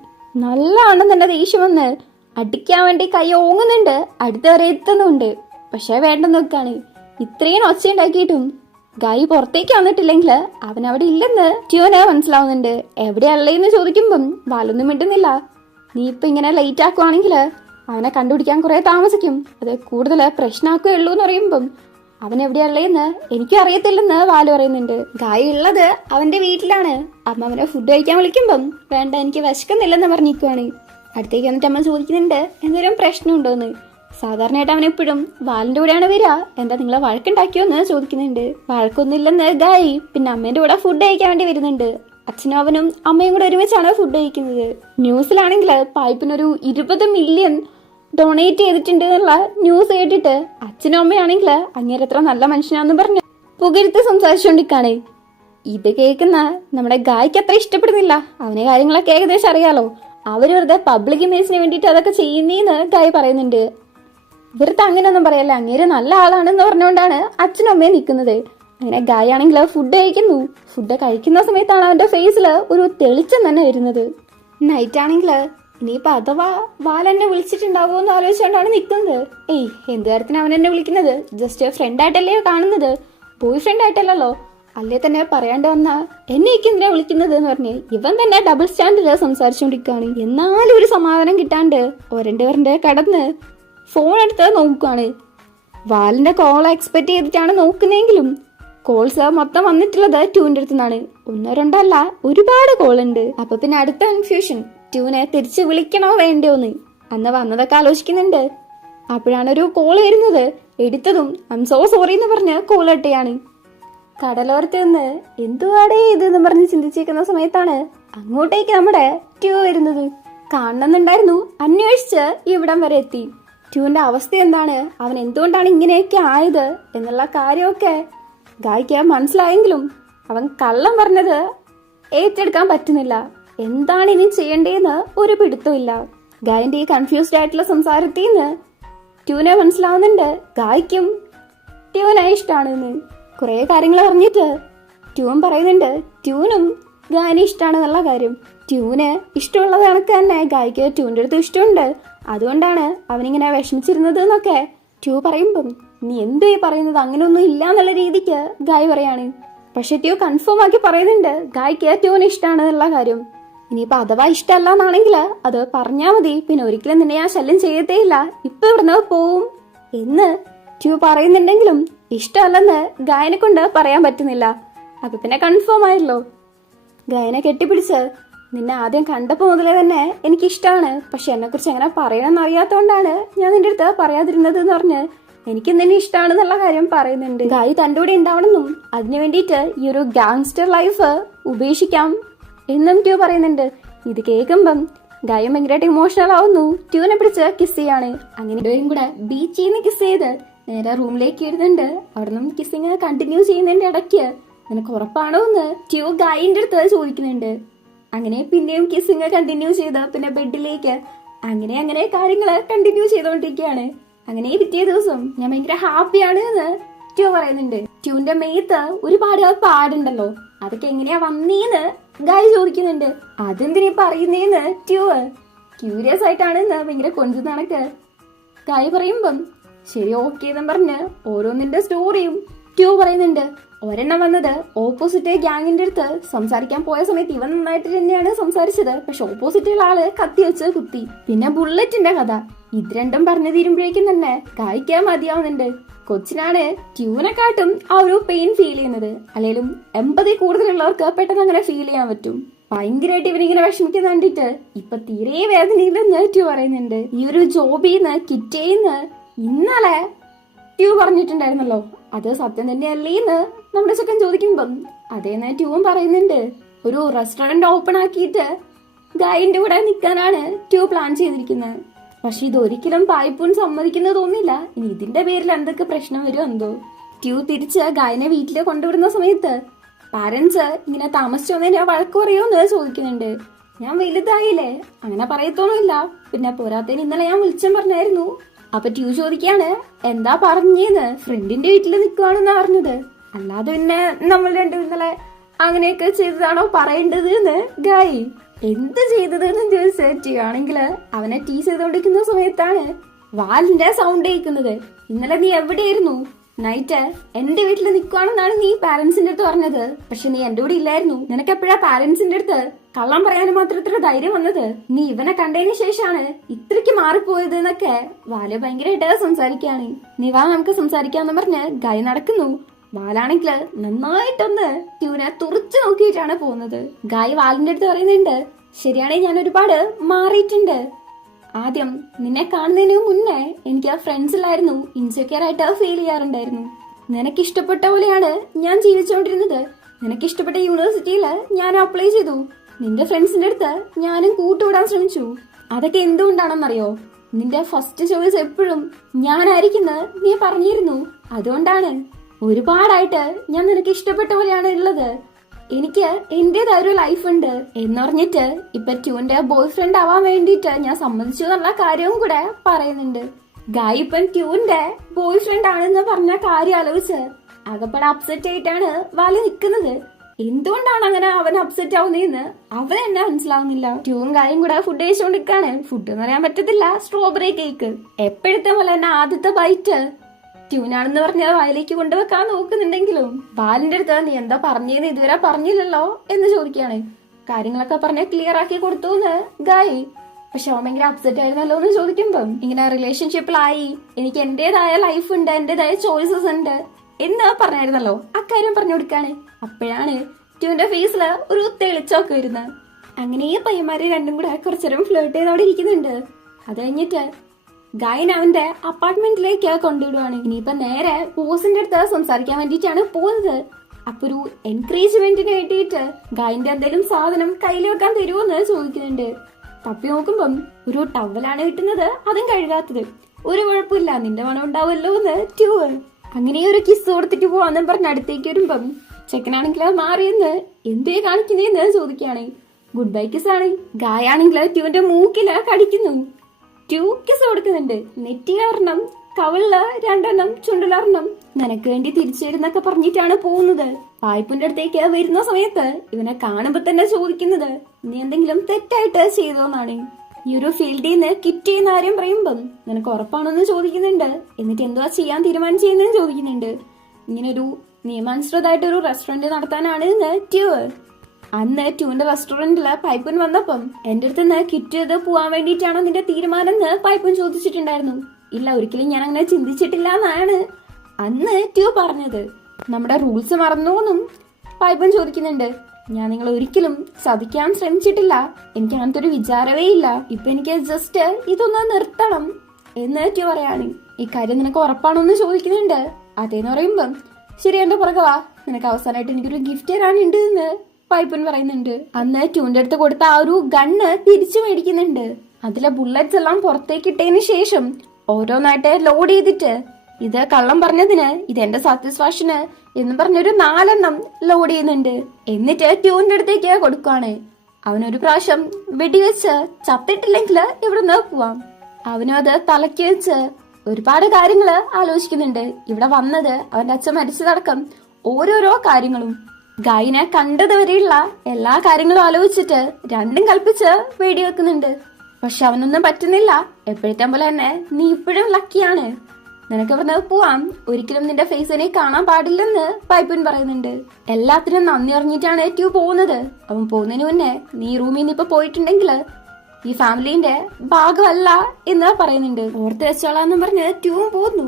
നല്ലവണ്ണം തന്നെ ദേഷ്യം വന്ന് അടിക്കാൻ വേണ്ടി കൈ ഓങ്ങുന്നുണ്ട്. അടുത്ത വരെ എത്തുന്നുണ്ട്. പക്ഷെ വേണ്ടെന്ന് വെക്കാണ്. ഇത്രയും ഒച്ച ഉണ്ടാക്കിയിട്ടും ഗായി പുറത്തേക്ക് വന്നിട്ടില്ലെങ്കിൽ അവൻ അവിടെ ഇല്ലെന്ന് ട്യൂന് മനസ്സിലാവുന്നുണ്ട്. എവിടെയല്ലേന്ന് ചോദിക്കുമ്പം വാലൊന്നും മിണ്ടുന്നില്ല. നീ ഇപ്പൊ ഇങ്ങനെ ലേറ്റ് ആക്കുവാണെങ്കിൽ അവനെ കണ്ടുപിടിക്കാൻ കുറെ താമസിക്കും, അത് കൂടുതൽ പ്രശ്നമാക്കുകയുള്ളൂ എന്ന് പറയുമ്പം അവൻ എവിടെയല്ലേന്ന് എനിക്കും അറിയത്തില്ലെന്ന് വാല് പറയുന്നുണ്ട്. ഗായി ഉള്ളത് അവന്റെ വീട്ടിലാണ്. അമ്മ അവനെ ഫുഡ് കഴിക്കാൻ വിളിക്കുമ്പം വേണ്ട, എനിക്ക് വിശക്കുന്നില്ലെന്ന് പറഞ്ഞിരിക്കുവാണ്. അടുത്തേക്ക് വന്നിട്ട് അമ്മ ചോദിക്കുന്നുണ്ട് എന്തെങ്കിലും പ്രശ്നമുണ്ടോന്ന്. സാധാരണയായിട്ട് അവൻ എപ്പോഴും വാലിന്റെ കൂടെയാണ് വരിക. എന്താ നിങ്ങളെ വഴക്കുണ്ടാക്കിയോന്ന് ചോദിക്കുന്നുണ്ട്. വഴക്കൊന്നുമില്ലെന്ന് ഗായി. പിന്നെ അമ്മേന്റെ കൂടെ ഫുഡ് കഴിക്കാൻ വേണ്ടി വരുന്നുണ്ട്. അച്ഛനും അവനും അമ്മയും കൂടെ ഒരുമിച്ചാണ് ഫുഡ് കഴിക്കുന്നത്. ന്യൂസിലാണെങ്കിൽ പൈപ്പിനൊരു 20 മില്യൺ ഡൊണേറ്റ് ചെയ്തിട്ടുണ്ട് എന്നുള്ള ന്യൂസ് കേട്ടിട്ട് അച്ഛനും അമ്മയാണെങ്കിൽ അങ്ങേരത്ര നല്ല മനുഷ്യനാന്ന് പറഞ്ഞ് പുകഴ്ത്ത് സംസാരിച്ചുകൊണ്ടിരിക്കാണ്. ഇത് കേൾക്കുന്ന നമ്മുടെ ഗായ്ക്ക് അത്ര ഇഷ്ടപ്പെടുന്നില്ല. അവനെ കാര്യങ്ങളൊക്കെ ഏകദേശം അറിയാലോ. അവര് വെറുതെ പബ്ലിക് ഇമേജിന് വേണ്ടിയിട്ട് അതൊക്കെ ചെയ്യുന്നേന്ന് ഗായ് പറയുന്നുണ്ട്. വെറുതെ അങ്ങനെയൊന്നും പറയല്ല, അങ്ങേര് നല്ല ആളാണെന്ന് പറഞ്ഞുകൊണ്ടാണ് അച്ഛനും അമ്മയും നിൽക്കുന്നത്. അങ്ങനെ ഗായ് ആണെങ്കിൽ ഫുഡ് കഴിക്കുന്നു. ഫുഡ് കഴിക്കുന്ന സമയത്താണ് അവന്റെ ഫേസിൽ ഒരു തെളിച്ചം തന്നെ വരുന്നത്. നൈറ്റ് ആണെങ്കിൽ ഇനിയിപ്പോ അഥവാ വാലെന്നെ വിളിച്ചിട്ടുണ്ടാവോ എന്ന് ആലോചിച്ചുകൊണ്ടാണ് നിൽക്കുന്നത്. എന്ത് കാര്യത്തിന് അവൻ എന്നെ വിളിക്കുന്നത്? ജസ്റ്റ് ഫ്രണ്ട് ആയിട്ടല്ലേ കാണുന്നത്, ബോയ് ഫ്രണ്ട് ആയിട്ടല്ലോ. അല്ലേ തന്നെ പറയാണ്ട് വന്ന എന്നെയൊക്കെ എന്തിനാ വിളിക്കുന്നത് എന്ന് പറഞ്ഞ് ഇവൻ തന്നെ ഡബിൾ സ്റ്റാൻഡില് സംസാരിച്ചുകൊണ്ടിരിക്കുകയാണ്. എന്നാലും ഒരു സമാധാനം കിട്ടാണ്ട് ഒരണ്ട് കടന്ന് ഫോൺ എടുത്ത് നോക്കുകയാണ്. വാലിന്റെ കോൾ എക്സ്പെക്ട് ചെയ്തിട്ടാണ് നോക്കുന്നതെങ്കിലും കോൾസ് മൊത്തം വന്നിട്ടുള്ളത് ട്യൂവിന്റെ അടുത്ത് നിന്നാണ്. 1-2 അല്ല, ഒരുപാട് കോൾ ഉണ്ട്. അപ്പൊ പിന്നെ അടുത്ത കൺഫ്യൂഷൻ, ട്യൂനെ തിരിച്ച് വിളിക്കണോ വേണ്ടോന്ന്. അന്ന് വന്നതൊക്കെ ആലോചിക്കുന്നുണ്ട്. അപ്പോഴാണ് ഒരു കോൾ വരുന്നത്. എടുത്തതും ഐം സോ സോറി എന്ന് പറഞ്ഞ് കോൾ കെട്ടിയാണ്. കടലോരത്ത് നിന്ന് എന്തുവാടേ ഇതെന്ന് പറഞ്ഞ് ചിന്തിച്ചിരിക്കുന്ന സമയത്താണ് അങ്ങോട്ടേക്ക് നമ്മുടെ ട്യൂ വരുന്നത്. കാണണമെന്നുണ്ടായിരുന്നു, അന്വേഷിച്ച് ഇവിടം വരെ എത്തി. ട്യൂവിന്റെ അവസ്ഥ എന്താണ്, അവൻ എന്തുകൊണ്ടാണ് ഇങ്ങനെയൊക്കെ ആയത് എന്നുള്ള കാര്യമൊക്കെ ഗായ്ക്ക് മനസ്സിലായെങ്കിലും അവൻ കള്ളം പറഞ്ഞത് ഏറ്റെടുക്കാൻ പറ്റുന്നില്ല. എന്താണ് ഇനി ചെയ്യേണ്ടതെന്ന് ഒരു പിടുത്തമില്ല. ഗായന്റെ ഈ കൺഫ്യൂസ്ഡ് ആയിട്ടുള്ള സംസാരത്തിൽ നിന്ന് ട്യൂനെ മനസ്സിലാവുന്നുണ്ട് ഗായ്ക്കും ട്യൂനെ ഇഷ്ടമാണെന്ന്. കുറെ കാര്യങ്ങൾ പറഞ്ഞിട്ട് ട്യൂൻ പറയുന്നുണ്ട് ട്യൂനും ഗായനെ ഇഷ്ടമാണെന്നുള്ള കാര്യം. ട്യൂന് ഇഷ്ടമുള്ളത് കണക്ക് തന്നെ ഗായ്ക്ക് ട്യൂന്റെ അടുത്ത് ഇഷ്ടമുണ്ട്. അതുകൊണ്ടാണ് അവനിങ്ങനെ വിഷമിച്ചിരുന്നത് എന്നൊക്കെ ട്യൂ പറയുമ്പം നീ എന്തോ പറയുന്നത്, അങ്ങനെയൊന്നും ഇല്ല എന്നുള്ള രീതിക്ക് ഗായ് പറയാണ്. പക്ഷെ ട്യൂ കൺഫേം ആക്കി പറയുന്നുണ്ട് ഗായ്ക്ക് ട്യൂന് ഇഷ്ടമാണ് എന്നുള്ള കാര്യം. ഇനിയിപ്പോ അഥവാ ഇഷ്ടമല്ല എന്നാണെങ്കിൽ അത് പറഞ്ഞാൽ മതി, പിന്നെ ഒരിക്കലും നിന്നെ ഞാൻ ശല്യം ചെയ്യത്തേയില്ല, ഇപ്പൊ ഇവിടുന്ന് പോവും എന്ന് ട്യൂ പറയുന്നുണ്ടെങ്കിലും ഇഷ്ടമല്ലെന്ന് ഗായനെ കൊണ്ട് പറയാൻ പറ്റുന്നില്ല. അപ്പൊ പിന്നെ കൺഫേം ആയല്ലോ. ഗായനെ കെട്ടിപ്പിടിച്ച് നിന്നെ ആദ്യം കണ്ടപ്പോ മുതലേ തന്നെ എനിക്കിഷ്ടമാണ്, പക്ഷെ എന്നെ കുറിച്ച് എങ്ങനെ പറയണമെന്ന് അറിയാത്തോണ്ടാണ് ഞാൻ നിന്റെ അടുത്ത് പറയാതിരുന്നത് എന്ന് പറഞ്ഞ് എനിക്ക് നിന്നെ ഇഷ്ടമാണെന്നുള്ള കാര്യം പറയുന്നുണ്ട്. ഗായി തൻ്റെ കൂടെ ഉണ്ടാവണമെന്നും അതിനു വേണ്ടിയിട്ട് ഈ ഒരു ഗാങ്സ്റ്റർ ലൈഫ് ഉപേക്ഷിക്കാം എന്നും ട്യൂ പറയുന്നുണ്ട്. ഇത് കേൾക്കുമ്പം ഗായി ഭയങ്കരമായിട്ട് ഇമോഷണൽ ആവുന്നു. ട്യൂനെ പിടിച്ച് കിസ് ചെയ്യാണ്. അങ്ങനെ ഇവരും കൂടെ ബീച്ചിൽ നിന്ന് കിസ് ചെയ്ത് നേരെ റൂമിലേക്ക് ഇരുന്നുണ്ട്. അവിടെ നിന്നും കിസ്സിങ് കണ്ടിന്യൂ ചെയ്യുന്നതിന്റെ ഇടയ്ക്ക് നിനക്ക് ഉറപ്പാണോ എന്ന് ട്യൂ ഗായിന്റെ അടുത്ത് ചോദിക്കുന്നുണ്ട്. അങ്ങനെ പിന്നെയും കിസ്സിങ് കണ്ടിന്യൂ ചെയ്ത് പിന്നെ ബെഡിലേക്ക് അങ്ങനെ കാര്യങ്ങള് കണ്ടിന്യൂ ചെയ്തോണ്ടിരിക്കുകയാണ്. അങ്ങനെ പിറ്റേ ദിവസം ഞാൻ ഭയങ്കര ഹാപ്പിയാണ് എന്ന് ട്യൂ പറയുന്നുണ്ട്. ട്യൂന്റെ മേത്ത് ഒരുപാട് പാടുണ്ടല്ലോ, അതൊക്കെ എങ്ങനെയാ വന്നേന്ന് ഗായി ചോദിക്കുന്നുണ്ട്. അതെന്തിനീ പറയുന്നേന്ന് ട്യൂ ക്യൂരിയസ് ആയിട്ടാണ് ഭയങ്കര കൊഞ്ചു നടക്ക് ഗായി പറയുമ്പം ശരി ഓക്കെ എന്നും പറഞ്ഞ് ഓരോന്നിന്റെ സ്റ്റോറിയും ട്യൂ പറയുന്നുണ്ട്. ഒരെണ്ണം വന്നത് ഓപ്പോസിറ്റ് ഗ്യാങ്ങിന്റെ അടുത്ത് സംസാരിക്കാൻ പോയ സമയത്ത് ഇവൻ നന്നായിട്ട് തന്നെയാണ് സംസാരിച്ചത്, പക്ഷെ ഓപ്പോസിറ്റുള്ള ആള് കത്തി വെച്ച് കുത്തി. പിന്നെ ബുള്ളറ്റിന്റെ കഥ. ഇത് രണ്ടും പറഞ്ഞു തീരുമ്പോഴേക്കും തന്നെ ഗായിക്കാൻ മതിയാവുന്നുണ്ട്. കൊച്ചിനാണ് ട്യൂനെക്കാട്ടും ആ ഒരു പെയിൻ ഫീൽ ചെയ്യുന്നത്. അല്ലെങ്കിലും എമ്പതി കൂടുതലുള്ളവർക്ക് പെട്ടെന്ന് അങ്ങനെ ഫീൽ ചെയ്യാൻ പറ്റും. ഭയങ്കരമായിട്ട് ഇവനിങ്ങനെ വിഷമിക്കുന്ന കണ്ടിട്ട് ഇപ്പൊ തീരെ വേദനയില്ലെന്ന് ട്യൂ പറയുന്നുണ്ട്. ഈ ഒരു ജോബിന്ന് കിറ്റേന്ന് ഇന്നലെ ട്യൂ പറഞ്ഞിട്ടുണ്ടായിരുന്നല്ലോ, അത് സത്യം തന്നെയല്ലേന്ന് നമ്മുടെ ചെക്കൻ ചോദിക്കുമ്പം അതേന്ന് ട്യൂവും പറയുന്നുണ്ട്. ഒരു റെസ്റ്റോറന്റ് ഓപ്പൺ ആക്കിയിട്ട് ഗായിന്റെ കൂടെ നിൽക്കാനാണ് ട്യൂ പ്ലാൻ ചെയ്തിരിക്കുന്നത്. പക്ഷെ ഇതൊരിക്കലും പായ്പൂൻ സമ്മതിക്കുന്നത് തോന്നില്ല. ഇനി ഇതിന്റെ പേരിൽ എന്തൊക്കെ പ്രശ്നം വരും എന്തോ. ട്യൂ തിരിച്ച് ഗായനെ വീട്ടില് കൊണ്ടുവിടുന്ന സമയത്ത് പാരന്റ്സ് ഇങ്ങനെ താമസിച്ചു വന്നതിന്റെ വഴക്ക് പറയുമോന്ന് ചോദിക്കുന്നുണ്ട്. ഞാൻ വലുതായില്ലേ, അങ്ങനെ പറയത്തൊന്നുമില്ല. പിന്നെ പോരാത്തതിന് ഇന്നലെ ഞാൻ വിളിച്ചും പറഞ്ഞായിരുന്നു. അപ്പൊ ട്യൂ ചോദിക്കാണ് എന്താ പറഞ്ഞേന്ന്. ഫ്രണ്ടിന്റെ വീട്ടിൽ നിൽക്കുവാണെന്നാ പറഞ്ഞത്, അല്ലാതെ പിന്നെ നമ്മൾ രണ്ടും ഇന്നലെ അങ്ങനെയൊക്കെ ചെയ്തതാണോ പറയേണ്ടത് എന്ന് ഗായി. എന്ത് ചെയ്തതെന്ന് ചോദിച്ചാണെങ്കിൽ അവനെ ടീസ് ചെയ്തോണ്ടിരിക്കുന്ന സമയത്താണ് വാലിന്റെ സൗണ്ട് കേൾക്കുന്നത്. ഇന്നലെ നീ എവിടെയായിരുന്നു? നൈറ്റ് എന്റെ വീട്ടിൽ നിൽക്കുവാണെന്നാണ് നീ പാരന്റ്സിന്റെ അടുത്ത് പറഞ്ഞത്, പക്ഷെ നീ എന്റെ കൂടെ ഇല്ലായിരുന്നു. നിനക്ക് എപ്പോഴാ പാരന്റ്സിന്റെ അടുത്ത് കള്ളം പറയാനും മാത്രം ഇത്ര ധൈര്യം വന്നത്? നീ ഇവനെ കണ്ടതിന് ശേഷമാണ് ഇത്രയ്ക്ക് മാറിപ്പോയത് എന്നൊക്കെ വാല് ഭയങ്കരമായിട്ട് സംസാരിക്കാണ്. നീ വാ നമുക്ക് സംസാരിക്കാന്ന് പറഞ്ഞ് ഗായി നടക്കുന്നു. വാലാണെങ്കില് നന്നായിട്ടൊന്ന് ട്യൂനെ തുറച്ചു നോക്കിയിട്ടാണ് പോകുന്നത്. ഗായി വാലിന്റെ അടുത്ത് പറയുന്നുണ്ട്, ശരിയാണെങ്കിൽ ഞാൻ ഒരുപാട് മാറിയിട്ടുണ്ട്. ആദ്യം നിന്നെ കാണുന്നതിന് മുന്നേ എനിക്ക് ഫ്രണ്ട്സിലായിരുന്നു ഇൻസെക്യൂർ ആയിട്ട് ഫീൽ ചെയ്യാറുണ്ടായിരുന്നു. നിനക്ക് ഇഷ്ടപ്പെട്ട പോലെയാണ് ഞാൻ ജീവിച്ചുകൊണ്ടിരുന്നത്. നിനക്ക് ഇഷ്ടപ്പെട്ട യൂണിവേഴ്സിറ്റിയില് ഞാൻ അപ്ലൈ ചെയ്തു. നിന്റെ ഫ്രണ്ട്സിന്റെ അടുത്ത് ഞാനും കൂട്ടുവിടാൻ ശ്രമിച്ചു. അതൊക്കെ എന്തുകൊണ്ടാണെന്നറിയോ? നിന്റെ ഫസ്റ്റ് ചോയ്സ് എപ്പോഴും ഞാനായിരിക്കുന്നത് നീ പറഞ്ഞിരുന്നു. അതുകൊണ്ടാണ് ഒരുപാടായിട്ട് ഞാൻ നിനക്ക് ഇഷ്ടപ്പെട്ട പോലെയാണ് ഉള്ളത്. എനിക്ക് എന്റേതായ ഒരു ലൈഫ് ഉണ്ട് എന്ന് പറഞ്ഞിട്ട് ഇപ്പൊ ട്യൂന്റെ ബോയ് ഫ്രണ്ട് ആവാൻ വേണ്ടിട്ട് ഞാൻ സമ്മതിച്ചു എന്നുള്ള കാര്യവും കൂടെ പറയുന്നുണ്ട്. ഗായി ഇപ്പം ട്യൂന്റെ ബോയ് ഫ്രണ്ട് ആണെന്ന് പറഞ്ഞ കാര്യം ആലോചിച്ച് അകപ്പെടെ അപ്സെറ്റ് ആയിട്ടാണ് വാല് നിൽക്കുന്നത്. എന്തുകൊണ്ടാണ് അങ്ങനെ അവൻ അപ്സെറ്റ് ആവുന്നതെന്ന് അവൻ എന്നെ മനസ്സിലാവുന്നില്ല. ട്യൂവും ഗായും കൂടെ ഫുഡ് കഴിച്ചുകൊണ്ടിരിക്കാണ്. ഫുഡ് എന്ന് പറയാൻ പറ്റത്തില്ല, സ്ട്രോബെറി കേക്ക്. എപ്പോഴത്തെ പോലെ തന്നെ ആദ്യത്തെ ബൈറ്റ് ട്യൂനാണെന്ന് പറഞ്ഞാൽ വായിലേക്ക് കൊണ്ടുവെക്കാൻ നോക്കുന്നുണ്ടെങ്കിലും ബാലിന്റെ അടുത്ത് നീ എന്താ പറഞ്ഞതെന്ന് ഇതുവരെ പറഞ്ഞില്ലല്ലോ എന്ന് ചോദിക്കുകയാണ്. കാര്യങ്ങളൊക്കെ പറഞ്ഞ് ക്ലിയർ ആക്കി കൊടുത്തു എന്ന് ഗായി. പക്ഷെ അവൻ ഭയങ്കര അപ്സെറ്റ് ആയിരുന്നല്ലോ എന്ന് ചോദിക്കുമ്പം ഇങ്ങനെ റിലേഷൻഷിപ്പിലായി എനിക്ക് എന്റേതായ ലൈഫ് ഉണ്ട്, എന്റേതായ ചോയ്സസ് ഉണ്ട് എന്ന് പറഞ്ഞായിരുന്നല്ലോ, അക്കാര്യം പറഞ്ഞു കൊടുക്കാണ്. അപ്പോഴാണ് ട്യൂന്റെ ഫേസില് ഒരു തെളിച്ചൊക്കെ വരുന്നത്. അങ്ങനെ ഈ പയ്യന്മാര് രണ്ടും കൂടെ കുറച്ചേരം ഫ്ലേർട്ട് ചെയ്തോടെ ഇരിക്കുന്നുണ്ട്. അത് കഴിഞ്ഞിട്ട് ഗായൻ അവന്റെ അപ്പാർട്ട്മെന്റിലേക്ക് കൊണ്ടുവിടുവാണ്. ഇനിയിപ്പൊ നേരെ ബോസിന്റെ അടുത്ത് സംസാരിക്കാൻ വേണ്ടിയിട്ടാണ് പോകുന്നത്. അപ്പൊ ഒരു എൻകറേജ്മെന്റിന് വേണ്ടിയിട്ട് ഗായന്റെ എന്തെങ്കിലും സാധനം കയ്യിൽ വെക്കാൻ തരുമോന്ന് ചോദിക്കുന്നുണ്ട്. തപ്പി നോക്കുമ്പം ഒരു ടവലാണ് കിട്ടുന്നത്, അതും കഴുകാത്തത്. ഒരു കുഴപ്പമില്ല, നിന്റെ മണം ഉണ്ടാവുമല്ലോ എന്ന് ട്യൂ. അങ്ങനെ ഒരു കിസ് കൊടുത്തിട്ട് പോവാന്നും പറഞ്ഞ് അടുത്തേക്ക് വരുമ്പം ചെക്കനാണെങ്കിൽ മാറിയെന്ന് എന്തേ കാണിക്കുന്നേന്ന് ചോദിക്കുകയാണ്. ഗുഡ് ബൈ കിസ് ആണ്. ഗായാണെങ്കിൽ ട്യൂന്റെ മൂക്കില് കടിക്കുന്നു. ട്യൂ കിസ് കൊടുക്കുന്നുണ്ട്. നെറ്റിയിലൊരെണ്ണം, കവളില് രണ്ടെണ്ണം, ചുണ്ടിലൊരെണ്ണം. നിനക്ക് വേണ്ടി തിരിച്ചു വരുന്നൊക്കെ പറഞ്ഞിട്ടാണ് പോകുന്നത്. പായ്പിന്റെ അടുത്തേക്ക് വരുന്ന സമയത്ത് ഇവനെ കാണുമ്പോ തന്നെ ചോദിക്കുന്നത് നീ എന്തെങ്കിലും തെറ്റായിട്ട് ചെയ്തോന്നാണ്. ഈ ഒരു ഫീൽഡിൽ നിന്ന് കിറ്റ് ചെയ്യുന്ന കാര്യം പറയുമ്പം നിനക്ക് ഉറപ്പാണെന്ന് ചോദിക്കുന്നുണ്ട്. എന്നിട്ട് എന്തുവാ ചെയ്യാൻ തീരുമാനിച്ചെന്ന് ചോദിക്കുന്നുണ്ട്. ഇങ്ങനെ ഒരു നിയമാനുസൃതമായിട്ട് ഒരു റെസ്റ്റോറന്റ് നടത്താനാണ് ട്യൂ. അന്ന് ട്യൂന്റെ റെസ്റ്റോറന്റില് പൈപ്പൻ വന്നപ്പം എന്റെ അടുത്ത് നിന്ന് കിറ്റ് ചെയ്ത് പോവാൻ വേണ്ടിയിട്ടാണോ നിന്റെ തീരുമാനം എന്ന് പൈപ്പൻ ചോദിച്ചിട്ടുണ്ടായിരുന്നു. ഇല്ല, ഒരിക്കലും ഞാൻ അങ്ങനെ ചിന്തിച്ചിട്ടില്ല എന്നാണ് അന്ന് ട്യൂ പറഞ്ഞത്. നമ്മുടെ റൂൾസ് മറന്നോന്നും പൈപ്പൻ ചോദിക്കുന്നുണ്ട്. ഞാൻ നിങ്ങൾ ഒരിക്കലും ചതിക്കാൻ ശ്രമിച്ചിട്ടില്ല. എനിക്ക് അങ്ങനത്തെ ഒരു വിചാരവേ ഇല്ല. ഇപ്പൊ എനിക്ക് ജസ്റ്റ് ഇതൊന്ന് നിർത്തണം എന്ന് ടു പറയാണ്. ഈ കാര്യം നിനക്ക് ഉറപ്പാണോന്ന് ചോദിക്കുന്നുണ്ട്. അതേന്ന് പറയുമ്പം ശരി എന്റെ പുറകെ വാ, നിനക്ക് അവസാനമായിട്ട് എനിക്കൊരു ഗിഫ്റ്റ് തരാനുണ്ട് എന്ന് പൈപ്പൻ പറയുന്നുണ്ട്. അന്ന് ട്യൂന്റെ അടുത്ത് കൊടുത്ത ആ ഒരു ഗണ്ണ് തിരിച്ചു മേടിക്കുന്നുണ്ട്. അതിലെ ബുള്ളറ്റ്സ് എല്ലാം പുറത്തേക്ക് ഇട്ടതിന് ശേഷം ഓരോന്നായിട്ട് ലോഡ് ചെയ്തിട്ട് ഇത് കള്ളം പറഞ്ഞതിന് ഇത് എന്റെ സാറ്റിസ്ഫാക്ഷന് എന്ന് പറഞ്ഞൊരു 4 ലോഡ് ചെയ്യുന്നുണ്ട്. എന്നിട്ട് ട്യൂന്റെ അടുത്തേക്ക് കൊടുക്കുവാണ്. അവനൊരു പ്രാവശ്യം വെടിവെച്ച് ചത്തിട്ടില്ലെങ്കിൽ ഇവിടുന്ന് പോവാം. അവനും അത് തലയ്ക്ക് വെച്ച് ഒരുപാട് കാര്യങ്ങള് ആലോചിക്കുന്നുണ്ട്. ഇവിടെ വന്നത് അവന്റെ അച്ഛൻ മരിച്ചതടക്കം ഓരോരോ കാര്യങ്ങളും ഗായിനെ കണ്ടത് വരെയുള്ള എല്ലാ കാര്യങ്ങളും ആലോചിച്ചിട്ട് രണ്ടും കൽപ്പിച്ച് വെടിവെക്കുന്നുണ്ട്. പക്ഷെ അവനൊന്നും പറ്റുന്നില്ല. എപ്പോഴത്തെ പോലെ തന്നെ നീ ഇപ്പോഴും ലക്കിയാണ്, നിനക്ക് ഇവിടുന്ന് പോവാം, ഒരിക്കലും നിന്റെ ഫേസിനെ കാണാൻ പാടില്ലെന്ന് പൈപ്പൻ പറയുന്നുണ്ട്. എല്ലാത്തിനും നന്ദി അറിഞ്ഞിട്ടാണ് ട്യൂ പോകുന്നത്. അവൻ പോകുന്നതിന് മുന്നേ നീ റൂമിൽ നിന്ന് ഇപ്പൊ പോയിട്ടുണ്ടെങ്കിൽ ഈ ഫാമിലിന്റെ ഭാഗമല്ല എന്ന് പറയുന്നുണ്ട്. ഓർത്ത് വെച്ചോളാന്ന് പറഞ്ഞ് ട്യൂവും പോന്നു.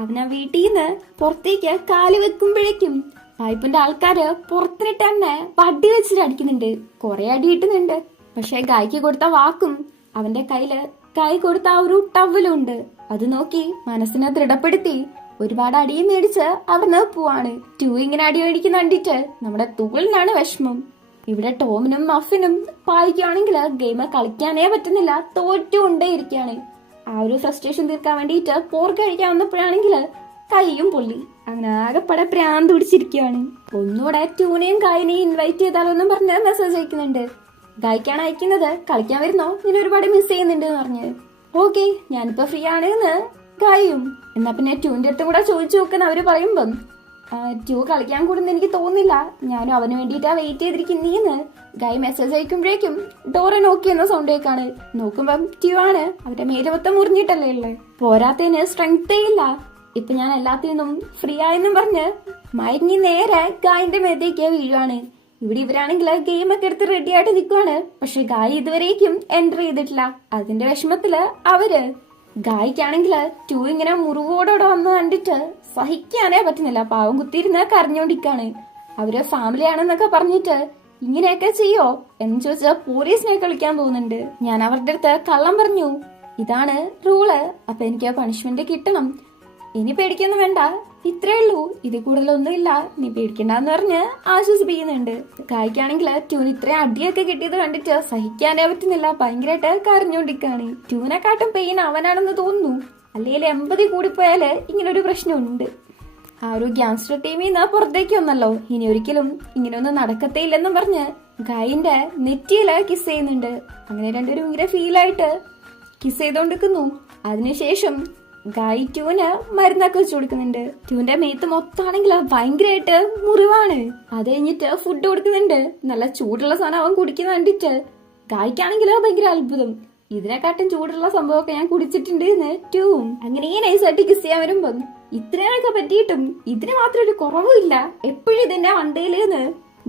അവനാ വീട്ടിൽ നിന്ന് പുറത്തേക്ക് കാല് വെക്കുമ്പോഴേക്കും പൈപ്പിന്റെ ആൾക്കാര് പുറത്തിട്ട് തന്നെ വടി വെച്ചിട്ട് അടിക്കുന്നുണ്ട്. കുറെ അടി കിട്ടുന്നുണ്ട്. പക്ഷെ ഗായ്ക്ക് കൊടുത്ത വാക്കും അവന്റെ കയ്യില് കൈ കൊടുത്ത ആ ഒരു ടവലും ഉണ്ട്. അത് നോക്കി മനസ്സിനെ ദൃഢപ്പെടുത്തി ഒരുപാട് അടിയും മേടിച്ച് അവിടുന്ന് പോവാണ്. ട്യൂ ഇങ്ങനെ അടി മേടിക്കുന്ന കണ്ടിട്ട് നമ്മുടെ തൂളിനാണ് വിഷമം. ഇവിടെ ടോമിനും മഫിനും പായിക്കുകയാണെങ്കിൽ ഗെയിം കളിക്കാനേ പറ്റുന്നില്ല, തോറ്റുകൊണ്ടേ ഇരിക്കുകയാണ്. ആ ഒരു ഫ്രസ്ട്രേഷൻ തീർക്കാൻ വേണ്ടിയിട്ട് പോർക്ക് കഴിക്കാൻ വന്നപ്പോഴാണെങ്കിൽ കൈയും പൊള്ളി. അങ്ങനെ ആകെപ്പടെ പ്രാന്ത് പിടിച്ചിരിക്കുകയാണ്. ഒന്നുകൂടെ ട്യൂനെയും ഗായനെയും ഇൻവൈറ്റ് ചെയ്താലോന്നും പറഞ്ഞ് മെസ്സേജ് അയക്കുന്നുണ്ട്. ഗായ്ക്കാണ് അയക്കുന്നത്, കളിക്കാൻ വരുന്നോ, ഞാൻ ഒരുപാട് മിസ് ചെയ്യുന്നുണ്ട് എന്ന് പറഞ്ഞ്. ഓക്കെ ഞാനിപ്പോ ഫ്രീ ആണ് എന്ന് ഗായും. എന്നാ പിന്നെ ട്യൂന്റെ അടുത്തും കൂടെ ചോദിച്ചു നോക്കുന്ന അവര് പറയുമ്പം ട്യൂ കളിക്കാൻ കൂടുന്ന എനിക്ക് തോന്നുന്നില്ല, ഞാനും അവന് വേണ്ടിയിട്ടാ വെയിറ്റ് ചെയ്തിരിക്കുന്നീന്ന് ഗായ് മെസ്സേജ് അയക്കുമ്പോഴേക്കും ഡോറെ നോക്കി എന്ന സൗണ്ട് കേൾക്കാണ്. നോക്കുമ്പം ട്യൂ ആണ്. അവരുടെ മേല് മൊത്തം മുറിഞ്ഞിട്ടല്ലേ ഉള്ളേ. പോരാത്തതിന് സ്ട്രെങ്തേ ഇല്ല. ഇപ്പൊ ഞാൻ എല്ലാത്തിനും ഫ്രീ ആയെന്നും പറഞ്ഞ് മയങ്ങി നേരെ ഗായിന്റെ മേത്തേക്ക് വീഴുവാണ്. ഇവിടെ ഇവരാണെങ്കിൽ ഗെയിം ഒക്കെ എടുത്ത് റെഡി ആയിട്ട് നിൽക്കുവാണ്. പക്ഷെ ഗായ് ഇതുവരേക്കും എൻറ്റർ ചെയ്തിട്ടില്ല. അതിന്റെ വിഷമത്തില് അവര് ഗായ്ക്കാണെങ്കിൽ ട്യൂ ഇങ്ങനെ മുറിവോടോടെ വന്ന് കണ്ടിട്ട് സഹിക്കാനേ പറ്റുന്നില്ല. പാവം കുത്തിയിരുന്ന് കരഞ്ഞോണ്ടിരിക്കാണ്. അവര് ഫാമിലി ആണെന്നൊക്കെ പറഞ്ഞിട്ട് ഇങ്ങനെയൊക്കെ ചെയ്യോ എന്ന് ചോദിച്ചാൽ പോലീസിനെ കളിക്കാൻ പോകുന്നുണ്ട്. ഞാൻ അവരുടെ അടുത്ത് കള്ളം പറഞ്ഞു, ഇതാണ് റൂള്, അപ്പൊ എനിക്ക് പണിഷ്മെന്റ് കിട്ടണം, ഇനി പേടിക്കൊന്നും വേണ്ട, ഇത്രേ ഉള്ളൂ, ഇതിൽ കൂടുതലൊന്നുമില്ല, നീ പേടിക്കണ്ടെന്ന് പറഞ്ഞ് ആശ്വസിപ്പിക്കുന്നുണ്ട്. ഗായ്ക്കാണെങ്കിൽ ട്യൂന് ഇത്രയും അടിയൊക്കെ കിട്ടിയത് കണ്ടിട്ട് സഹിക്കാനേ പറ്റുന്നില്ല. ഭയങ്കരമായിട്ട് കരഞ്ഞോണ്ടിരിക്കാണ്. ട്യൂനെക്കാട്ടും പെയിൻ അവനാണെന്ന് തോന്നുന്നു. അല്ലെങ്കിൽ 80 കൂടിപ്പോയാല് ഇങ്ങനൊരു പ്രശ്നമുണ്ട്. ആ ഒരു ഗ്യാങ്സ്റ്റർ ടീമിൽ നിന്ന് പുറത്തേക്ക് വന്നല്ലോ, ഇനി ഒരിക്കലും ഇങ്ങനെയൊന്നും നടക്കത്തേ ഇല്ലെന്നും പറഞ്ഞ് ഗായിന്റെ നെറ്റിയില് കിസ് ചെയ്യുന്നുണ്ട്. അങ്ങനെ രണ്ടുപേരും ഭയങ്കര ഫീലായിട്ട് കിസ് ചെയ്തോണ്ടിരിക്കുന്നു. അതിനുശേഷം ഗായി ട്യൂന് മരുന്നൊക്കെ വെച്ച് കൊടുക്കുന്നുണ്ട്. ട്യൂന്റെ മേത്ത് മൊത്തമാണെങ്കിൽ ഭയങ്കരമായിട്ട് മുറിവാണ്. അത് കഴിഞ്ഞിട്ട് ഫുഡ് കൊടുക്കുന്നുണ്ട്. നല്ല ചൂടുള്ള സാധനം അവൻ കുടിക്കുന്ന കണ്ടിട്ട് ഗായ്ക്കാണെങ്കിൽ ഭയങ്കര അത്ഭുതം. ഇതിനെക്കാട്ടും ചൂടുള്ള സംഭവമൊക്കെ ഞാൻ കുടിച്ചിട്ടുണ്ട് എന്ന് ട്യൂവും. അങ്ങനെ ഈ നൈസായിട്ട് കിസ് ചെയ്യാൻ വരുമ്പം ഇത്രയൊക്കെ പറ്റിയിട്ടും ഇതിന് മാത്രം ഒരു കുറവുമില്ല, എപ്പോഴും ഇതിന്റെ വണ്ടയിലെന്ന്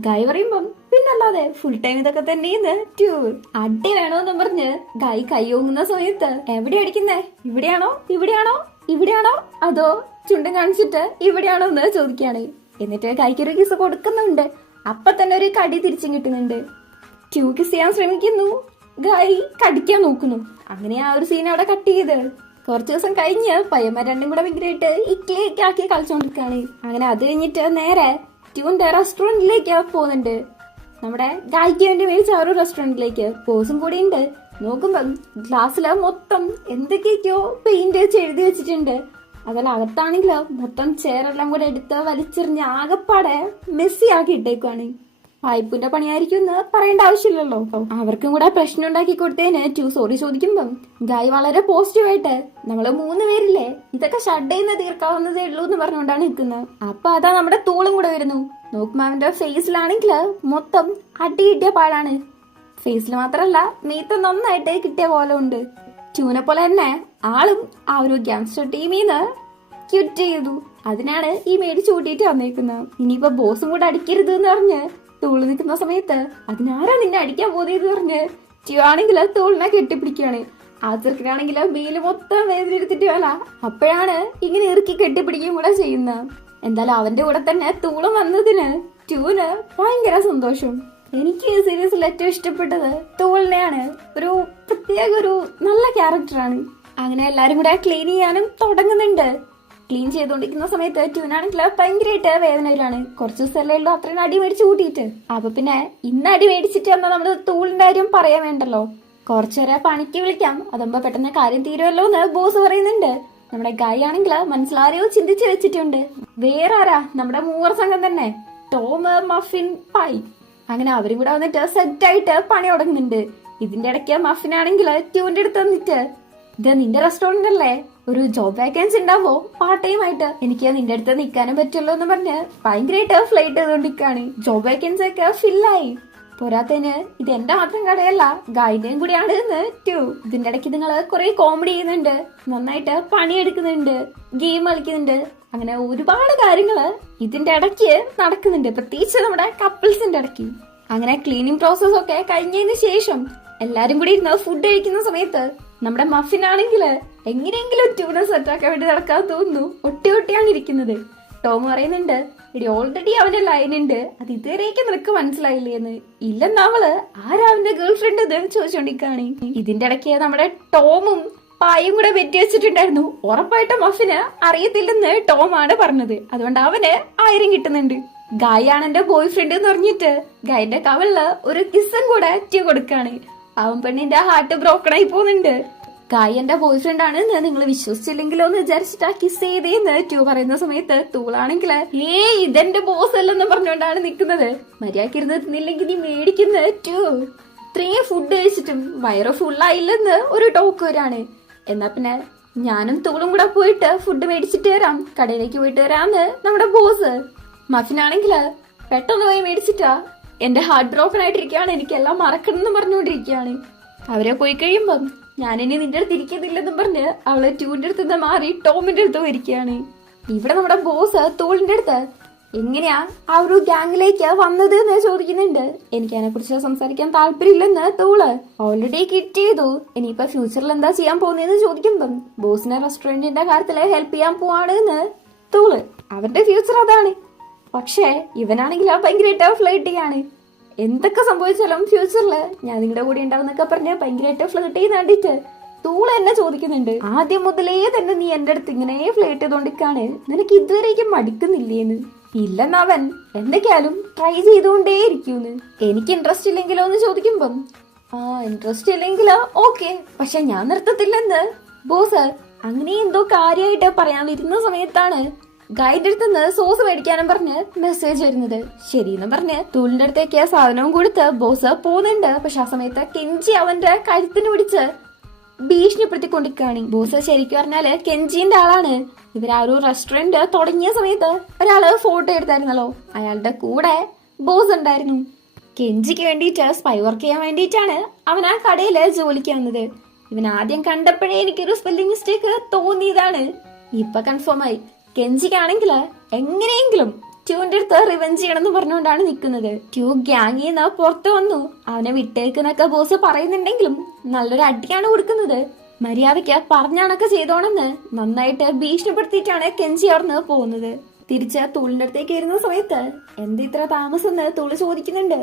ഗായ് പറയുമ്പം പിന്നല്ലാതെ ഫുൾ ടൈം ഇതൊക്കെ തന്നെയെന്ന് ട്യൂ. അടി വേണോന്ന് പറഞ്ഞ് ഗായ് കൈയോങ്ങുന്ന സമയത്ത് എവിടെ അടിക്കുന്നേ, ഇവിടെയാണോ ഇവിടെയാണോ ഇവിടെയാണോ അതോ ചുണ്ടും കാണിച്ചിട്ട് ഇവിടെയാണോ എന്ന് ചോദിക്കാണ്. എന്നിട്ട് ഗായ്ക്കൊരു കിസ് കൊടുക്കുന്നുണ്ട്. അപ്പൊ തന്നെ ഒരു കടി തിരിച്ചും കിട്ടുന്നുണ്ട്. ട്യൂ കിസ് ചെയ്യാൻ ശ്രമിക്കുന്നു, ഗായ് കടിക്കാൻ നോക്കുന്നു. അങ്ങനെ ആ ഒരു സീൻ അവിടെ കട്ട് ചെയ്ത് കുറച്ചു ദിവസം കഴിഞ്ഞ് പയ്യന്മാർ രണ്ടും കൂടെ ഭയങ്കരമായിട്ട് ഇക്ലിയൊക്കെ ആക്കി കളിച്ചോണ്ടിരിക്കാണ്. അങ്ങനെ അത് കഴിഞ്ഞിട്ട് നേരെ ട്യൂന്റെ റെസ്റ്റോറന്റിലേക്ക് പോകുന്നുണ്ട്. നമ്മുടെ ഗായ്ക്ക് വേണ്ടി മേടിച്ച ആ ഒരു റെസ്റ്റോറന്റിലേക്ക് ബോസും കൂടി ഉണ്ട്. നോക്കുമ്പം ഗ്ലാസ്സില് മൊത്തം എന്തൊക്കെയൊക്കെയോ പെയിന്റ് വെച്ച് എഴുതി വെച്ചിട്ടുണ്ട്. അതല്ല അകത്താണെങ്കിൽ മൊത്തം ചെയറെല്ലാം കൂടെ എടുത്ത് വലിച്ചെറിഞ്ഞ് ആകെപ്പാടെ മെസ്സി ആക്കി ഇട്ടേക്കുവാണ്. പൈപ്പിന്റെ പണിയായിരിക്കും എന്ന് പറയേണ്ട ആവശ്യമില്ലല്ലോ. അവർക്കും കൂടെ പ്രശ്നം ഉണ്ടാക്കി കൊടുത്തതിന് ട്യൂ സോറി ചോദിക്കുമ്പം ഗായ് വളരെ പോസിറ്റീവായിട്ട് നമ്മള് 3 പേരില്ലേ, ഇതൊക്കെ ഷഡ് ചെയ്യുന്ന തീർക്കാവുന്നതേ ഉള്ളൂ എന്ന് പറഞ്ഞുകൊണ്ടാണ് നിൽക്കുന്നത്. അപ്പൊ അതാ നമ്മുടെ തൂളും കൂടെ വരുന്നു. നോക്കുമ്പോ അവന്റെ ഫേസിലാണെങ്കിൽ മൊത്തം അടി കിട്ടിയ പാടാണ്. ഫേസിൽ മാത്രല്ല മീത്ത് നന്നായിട്ട് കിട്ടിയ പോലെ ഉണ്ട്. ട്യൂനെ പോലെ തന്നെ ആളും ആ ഒരു ഗ്യാങ്സ്റ്റർ ടീമിന്ന് ക്വിറ്റ് ചെയ്തു. അതിനാണ് ഈ മേടിച്ചു കൂട്ടിയിട്ട് വന്നേക്കുന്നത്. ഇനിയിപ്പോ ബോസും കൂടെ അടിക്കരുത് എന്ന് പറഞ്ഞ് തൂള് നിൽക്കുന്ന സമയത്ത് അതിനാരാ നിന്നെ അടിക്കാൻ പോകുന്നത് പറഞ്ഞ് ട്യൂ ആണെങ്കിൽ തൂളിനെ കെട്ടിപ്പിടിക്കുകയാണ്. ആ ചെറുക്കനാണെങ്കിൽ ബീല് മൊത്തം വേദനെടുത്തിട്ട് വേല. അപ്പോഴാണ് ഇങ്ങനെ ഇറുക്കി കെട്ടിപ്പിടിക്കുകയും കൂടെ ചെയ്യുന്നത്. എന്തായാലും അവന്റെ കൂടെ തന്നെ തൂളും വന്നതിന് ട്യൂന് ഭയങ്കര സന്തോഷം. എനിക്ക് ഈ സീരീസിൽ ഏറ്റവും ഇഷ്ടപ്പെട്ടത് ടൂളിനെയാണ്. ഒരു പ്രത്യേക ഒരു നല്ല ക്യാരക്ടറാണ്. അങ്ങനെ എല്ലാരും കൂടെ ക്ലീൻ ചെയ്യാനും തുടങ്ങുന്നുണ്ട്. ക്ലീൻ ചെയ്തുകൊണ്ടിരിക്കുന്ന സമയത്ത് ട്യൂനാണെങ്കിൽ ഭയങ്കരമായിട്ട് വേദനയിലാണ്. കുറച്ച് ദിവസമല്ലേ ഉള്ളൂ അത്രയും അടി മേടിച്ച് കൂട്ടിയിട്ട്. അപ്പൊ പിന്നെ ഇന്ന് അടി മേടിച്ചിട്ട് എന്നാ നമ്മള് ടൂളിന്റെ കാര്യം പറയാൻ വേണ്ടല്ലോ, കുറച്ചുനേരം പണിക്ക് വിളിക്കാം, അതാകുമ്പോ പെട്ടെന്ന് കാര്യം തീരുമല്ലോ എന്ന് ബോസ് പറയുന്നുണ്ട്. നമ്മുടെ ഗായ് ആണെങ്കിൽ മനസ്സിലാരെയോ ചിന്തിച്ചു വെച്ചിട്ടുണ്ട്. വേറെ ആരാ, നമ്മുടെ മൂവർ സംഘം തന്നെ, ടോം, മഫിൻ, പൈ. അങ്ങനെ അവരും കൂടെ വന്നിട്ട് സെറ്റായിട്ട് പണി തുടങ്ങുന്നുണ്ട്. ഇതിന്റെ ഇടയ്ക്ക് മഫിൻ ആണെങ്കിൽ ട്യൂന്റെ അടുത്ത് വന്നിട്ട്, ഇത് നിന്റെ റെസ്റ്റോറന്റ് അല്ലേ, ഒരു ജോബ് വേക്കൻസി ഉണ്ടാവോ പാർട്ട് ടൈം ആയിട്ട്, എനിക്ക് നിന്റെ അടുത്ത് നിൽക്കാനും പറ്റുള്ളൂ എന്ന് പറഞ്ഞ് ഭയങ്കരമായിട്ട് ഫ്ലൈറ്റ് ചെയ്തോണ്ടിരിക്കാണ്. ജോബ് വേക്കൻസി ഒക്കെ ഫില്ലായി. പോരാത്തതിന് ഇത് എന്റെ മാത്രം കടയല്ല, ഗായിന്റെയും കൂടിയാണ് എന്ന് ട്യൂ. ഇതിന്റെ ഇടയ്ക്ക് നിങ്ങള് കുറെ കോമഡി ചെയ്യുന്നുണ്ട്, നന്നായിട്ട് പണിയെടുക്കുന്നുണ്ട്, ഗെയിം കളിക്കുന്നുണ്ട്, അങ്ങനെ ഒരുപാട് കാര്യങ്ങള് ഇതിന്റെ ഇടയ്ക്ക് നടക്കുന്നുണ്ട്, പ്രത്യേകിച്ച് നമ്മുടെ കപ്പിൾസിന്റെ ഇടയ്ക്ക്. അങ്ങനെ ക്ലീനിങ് പ്രോസസ് ഒക്കെ കഴിഞ്ഞതിന് ശേഷം എല്ലാരും കൂടി ഇരുന്ന് ഫുഡ് കഴിക്കുന്ന സമയത്ത് നമ്മുടെ മഫിൻ ആണെങ്കില് എങ്ങനെയെങ്കിലും ട്യൂണ സെറ്റാക്കാൻ വേണ്ടി നടക്കാൻ തോന്നുന്നു. ഒട്ടിയാണ് ഇരിക്കുന്നത്. ടോം പറയുന്നുണ്ട്, എടി ഓൾറെഡി അവന്റെ ലൈൻ ഉണ്ട്, അത് ഇതുവരേക്ക് നിനക്ക് മനസ്സിലായില്ലേ എന്ന്. ഇല്ലെന്നവള് ആരാ അവന്റെ ഗേൾ ഫ്രണ്ട് എന്ന് ചോദിച്ചോണ്ടിരിക്കാണ്. ഇതിന്റെ ഇടയ്ക്ക് നമ്മുടെ ടോമും പായും കൂടെ വെറ്റി വെച്ചിട്ടുണ്ടായിരുന്നു. ഉറപ്പായിട്ടും മഫിന് അറിയത്തില്ലെന്ന് ടോമാണ് പറഞ്ഞത്. അതുകൊണ്ട് അവന് 1000 കിട്ടുന്നുണ്ട്. ഗായ് ആണ് എന്റെ ബോയ് ഫ്രണ്ട് എന്ന് പറഞ്ഞിട്ട് ഗായിന്റെ കവളില് ഒരു കിസ്സും കൂടെ ട്യൂ കൊടുക്കാണ്. അവൻ പെണ്ണിന്റെ ഹാർട്ട് ബ്രോക്കൺ ആയി പോകുന്നുണ്ട്. ഗായ് എന്റെ ബോയ് ഫ്രണ്ട് ആണ് നിങ്ങൾ വിശ്വസിച്ചില്ലെങ്കിലോ എന്ന് വിചാരിച്ചിട്ട് കിസ് ചെയ്തേന്ന് ട്യൂ പറയുന്ന സമയത്ത് തൂളാണെങ്കില് ഇതെന്റെ ബോസ് അല്ലെന്ന് പറഞ്ഞുകൊണ്ടാണ് നിക്കുന്നത്. മര്യാദക്ക് ഇരുന്ന് തിന്നില്ലെങ്കിൽ നീ മേടിക്കുന്ന ട്യൂ. ഇത്രയും ഫുഡ് കഴിച്ചിട്ടും വയറ് ഫുള്ളായില്ലെന്ന് ഒരു ടോക്ക് വരാണ്. എന്നാ പിന്നെ ഞാനും തൂളും കൂടെ പോയിട്ട് ഫുഡ് മേടിച്ചിട്ട് വരാം, കടയിലേക്ക് പോയിട്ട് വരാന്ന് നമ്മുടെ ബോസ്. മഫിനാണെങ്കില് പെട്ടെന്ന് പോയി മേടിച്ചിട്ടാ, എന്റെ ഹാർട്ട് ബ്രോക്കൺ ആയിട്ടിരിക്കുകയാണ്, എനിക്കെല്ലാം മറക്കണം എന്ന് പറഞ്ഞുകൊണ്ടിരിക്കുകയാണ്. അവരെ പോയി കഴിയുമ്പം ഞാനിനി നിന്റെ അടുത്ത് ഇരിക്കുന്നില്ലെന്നും പറഞ്ഞ് അവള് ട്യൂന്റെ അടുത്ത് നിന്ന് മാറി ടോമിന്റെ അടുത്ത് പോയിരിക്കുകയാണ്. ഇവിടെ നമ്മുടെ ബോസ് തൂളിന്റെ അടുത്ത് എങ്ങനെയാ ആ ഒരു ഗ്യാങ്ങിലേക്ക് വന്നത് എന്ന് ചോദിക്കുന്നുണ്ട്. എനിക്ക് അതിനെ കുറിച്ച് സംസാരിക്കാൻ താല്പര്യമില്ലെന്ന് തൂള്. ഓൾറെഡി കിറ്റ് ചെയ്തു, ഇനിയിപ്പോ ഫ്യൂച്ചറിൽ എന്താ ചെയ്യാൻ പോകുന്നതെന്ന് ചോദിക്കുമ്പം ബോസിനെ റെസ്റ്റോറന്റിന്റെ കാര്യത്തില് ഹെൽപ്പ് ചെയ്യാൻ പോവാണ് എന്ന് തൂള്. അവന്റെ ഫ്യൂച്ചർ അതാണ്. പക്ഷേ ഇവനാണെങ്കിൽ ഭയങ്കരമായിട്ട് ഫ്ലൈറ്റ് ചെയ്യാണ്. എന്തൊക്കെ സംഭവിച്ചാലും ഫ്യൂച്ചറില് ഞാൻ നിങ്ങളുടെ കൂടെ ഉണ്ടാവുന്നൊക്കെ പറഞ്ഞ് ഭയങ്കരമായിട്ട് ഫ്ലൈറ്റ് ചെയ്യുന്ന കണ്ടിട്ട് തൂള് എന്നെ ചോദിക്കുന്നുണ്ട്, ആദ്യം മുതലേ തന്നെ നീ എന്റെ അടുത്ത് ഇങ്ങനെ ഫ്ലൈറ്റ് ചെയ്തോണ്ടിരിക്കാണ്, നിനക്ക് ഇതുവരേക്കും മടുക്കുന്നില്ലേന്ന്. ഇല്ലെന്നവൻ എന്തൊക്കെയാലും ട്രൈ ചെയ്തുകൊണ്ടേ ഇരിക്കൂന്ന്. എനിക്ക് ഇൻട്രസ്റ്റ് ഇല്ലെങ്കിലോ എന്ന് ചോദിക്കുമ്പം ഇൻട്രസ്റ്റ് ഇല്ലെങ്കിലോ ഓക്കെ, പക്ഷെ ഞാൻ നിർത്തത്തില്ലെന്ന് ബോസ്. അങ്ങനെ എന്തോ കാര്യമായിട്ട് പറയാൻ വരുന്ന സമയത്താണ് ഗൈഡിന്റെ അടുത്ത് സോസ് മേടിക്കാനും പറഞ്ഞ് മെസ്സേജ് വരുന്നത്. ശരിയെന്ന് പറഞ്ഞ് തൂളിന്റെ അടുത്തേക്ക് സാധനവും കൊടുത്ത് ബോസ് പോകുന്നുണ്ട്. പക്ഷെ ആ സമയത്ത് കെഞ്ചി അവന്റെ കഴുത്തിന് പിടിച്ച് ഭീഷണിപ്പെടുത്തിക്കൊണ്ടിരിക്കുകയാണ്. ബോസ് ശരിക്കും പറഞ്ഞാല് കെഞ്ചിന്റെ ആളാണ്. ഇവരാ ഒരു റെസ്റ്റോറന്റ് തുടങ്ങിയ സമയത്ത് ഒരാള് ഫോട്ടോ എടുത്തായിരുന്നല്ലോ, അയാളുടെ കൂടെ ബോസ് ഉണ്ടായിരുന്നു. കെഞ്ചിക്ക് വേണ്ടിയിട്ട് സ്പൈ വർക്ക് ചെയ്യാൻ വേണ്ടിയിട്ടാണ് അവൻ ആ കടയില് ജോലിക്ക് വന്നത്. ഇവൻ ആദ്യം കണ്ടപ്പോഴേ എനിക്കൊരു സ്പെല്ലിംഗ് മിസ്റ്റേക്ക് തോന്നിയതാണ്, ഇപ്പൊ കൺഫേം ആയി. കെഞ്ചിക്കാണെങ്കിൽ എങ്ങനെയെങ്കിലും ട്യൂന്റെ അടുത്ത് റിവെഞ്ച് ചെയ്യണമെന്ന് പറഞ്ഞുകൊണ്ടാണ് നിൽക്കുന്നത്. ട്യൂ ഗ്യാങ്ങിൽ നിന്ന് പുറത്തു വന്നു, അവനെ വിട്ടേക്കുന്നൊക്കെ ബോസ് പറയുന്നുണ്ടെങ്കിലും നല്ലൊരു അടിയാണ് കൊടുക്കുന്നത്. മര്യാദയ്ക്ക് പറഞ്ഞാണൊക്കെ ചെയ്തോണെന്ന് നന്നായിട്ട് ഭീഷണിപ്പെടുത്തിയിട്ടാണ് കെഞ്ചി അവിടുന്ന് പോകുന്നത്. തിരിച്ച് തൂളിന്റെ അടുത്തേക്ക് വരുന്ന സമയത്ത് എന്ത് ഇത്ര താമസം എന്ന് തൂള് ചോദിക്കുന്നുണ്ട്.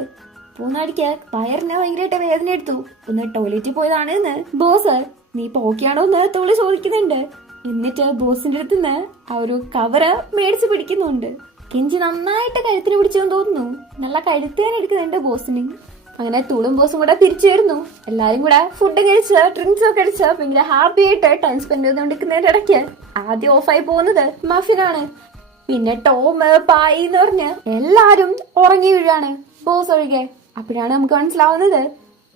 പൂന്നാടിക്ക് വയറിന് ഭയങ്കരമായിട്ട് വേദന എടുത്തു, ഒന്ന് ടോയ്ലറ്റിൽ പോയതാണ് എന്ന് ബോസ്. നീ പോക്കിയാണോ എന്ന് തൂള് ചോദിക്കുന്നുണ്ട്. എന്നിട്ട് ബോസിന്റെ അടുത്ത് നിന്ന് ആ ഒരു കവറ് മേടിച്ച് പിടിക്കുന്നുണ്ട്. കെഞ്ചി നന്നായിട്ട് കഴുത്തിന് പിടിച്ചെന്ന് തോന്നുന്നു, നല്ല കഴുത്തേൻ എടുക്കുന്നുണ്ട് ബോസിന്. അങ്ങനെ തൂളും ബോസും കൂടെ തിരിച്ചു വരുന്നു. എല്ലാരും കൂടെ ഫുഡ് കഴിച്ച് ഡ്രിങ്ക്സ് ഒക്കെ അടിച്ച് ഭയങ്കര ഹാപ്പി ആയിട്ട് ടൈം സ്പെൻഡ് ചെയ്തുകൊണ്ടിരിക്കുന്നതിന്റെ ഇടയ്ക്ക് ആദ്യം ഓഫായി പോകുന്നത് മഫിനാണ്. പിന്നെ ടോം, പായി എന്ന് പറഞ്ഞ് എല്ലാരും ഉറങ്ങി വീഴാണ്, ബോസ് ഒഴികെ. അപ്പോഴാണ് നമുക്ക് മനസ്സിലാവുന്നത്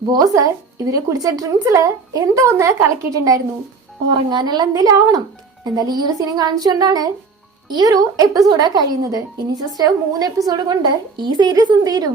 ബോസ് ഇവര് കുടിച്ച ഡ്രിങ്ക്സില് എന്തോ ഒന്ന് കലക്കിയിട്ടുണ്ടായിരുന്നു. ഉറങ്ങാനുള്ള എന്തെങ്കിലും ആവണം. എന്തായാലും ഈ ഒരു സീൻ കാണിച്ചുകൊണ്ടാണ് ഈ ഒരു എപ്പിസോഡ് കഴിയുന്നത്. ഇനി ജസ്റ്റ് 3 എപ്പിസോഡ് കൊണ്ട് ഈ സീരീസും തീരും.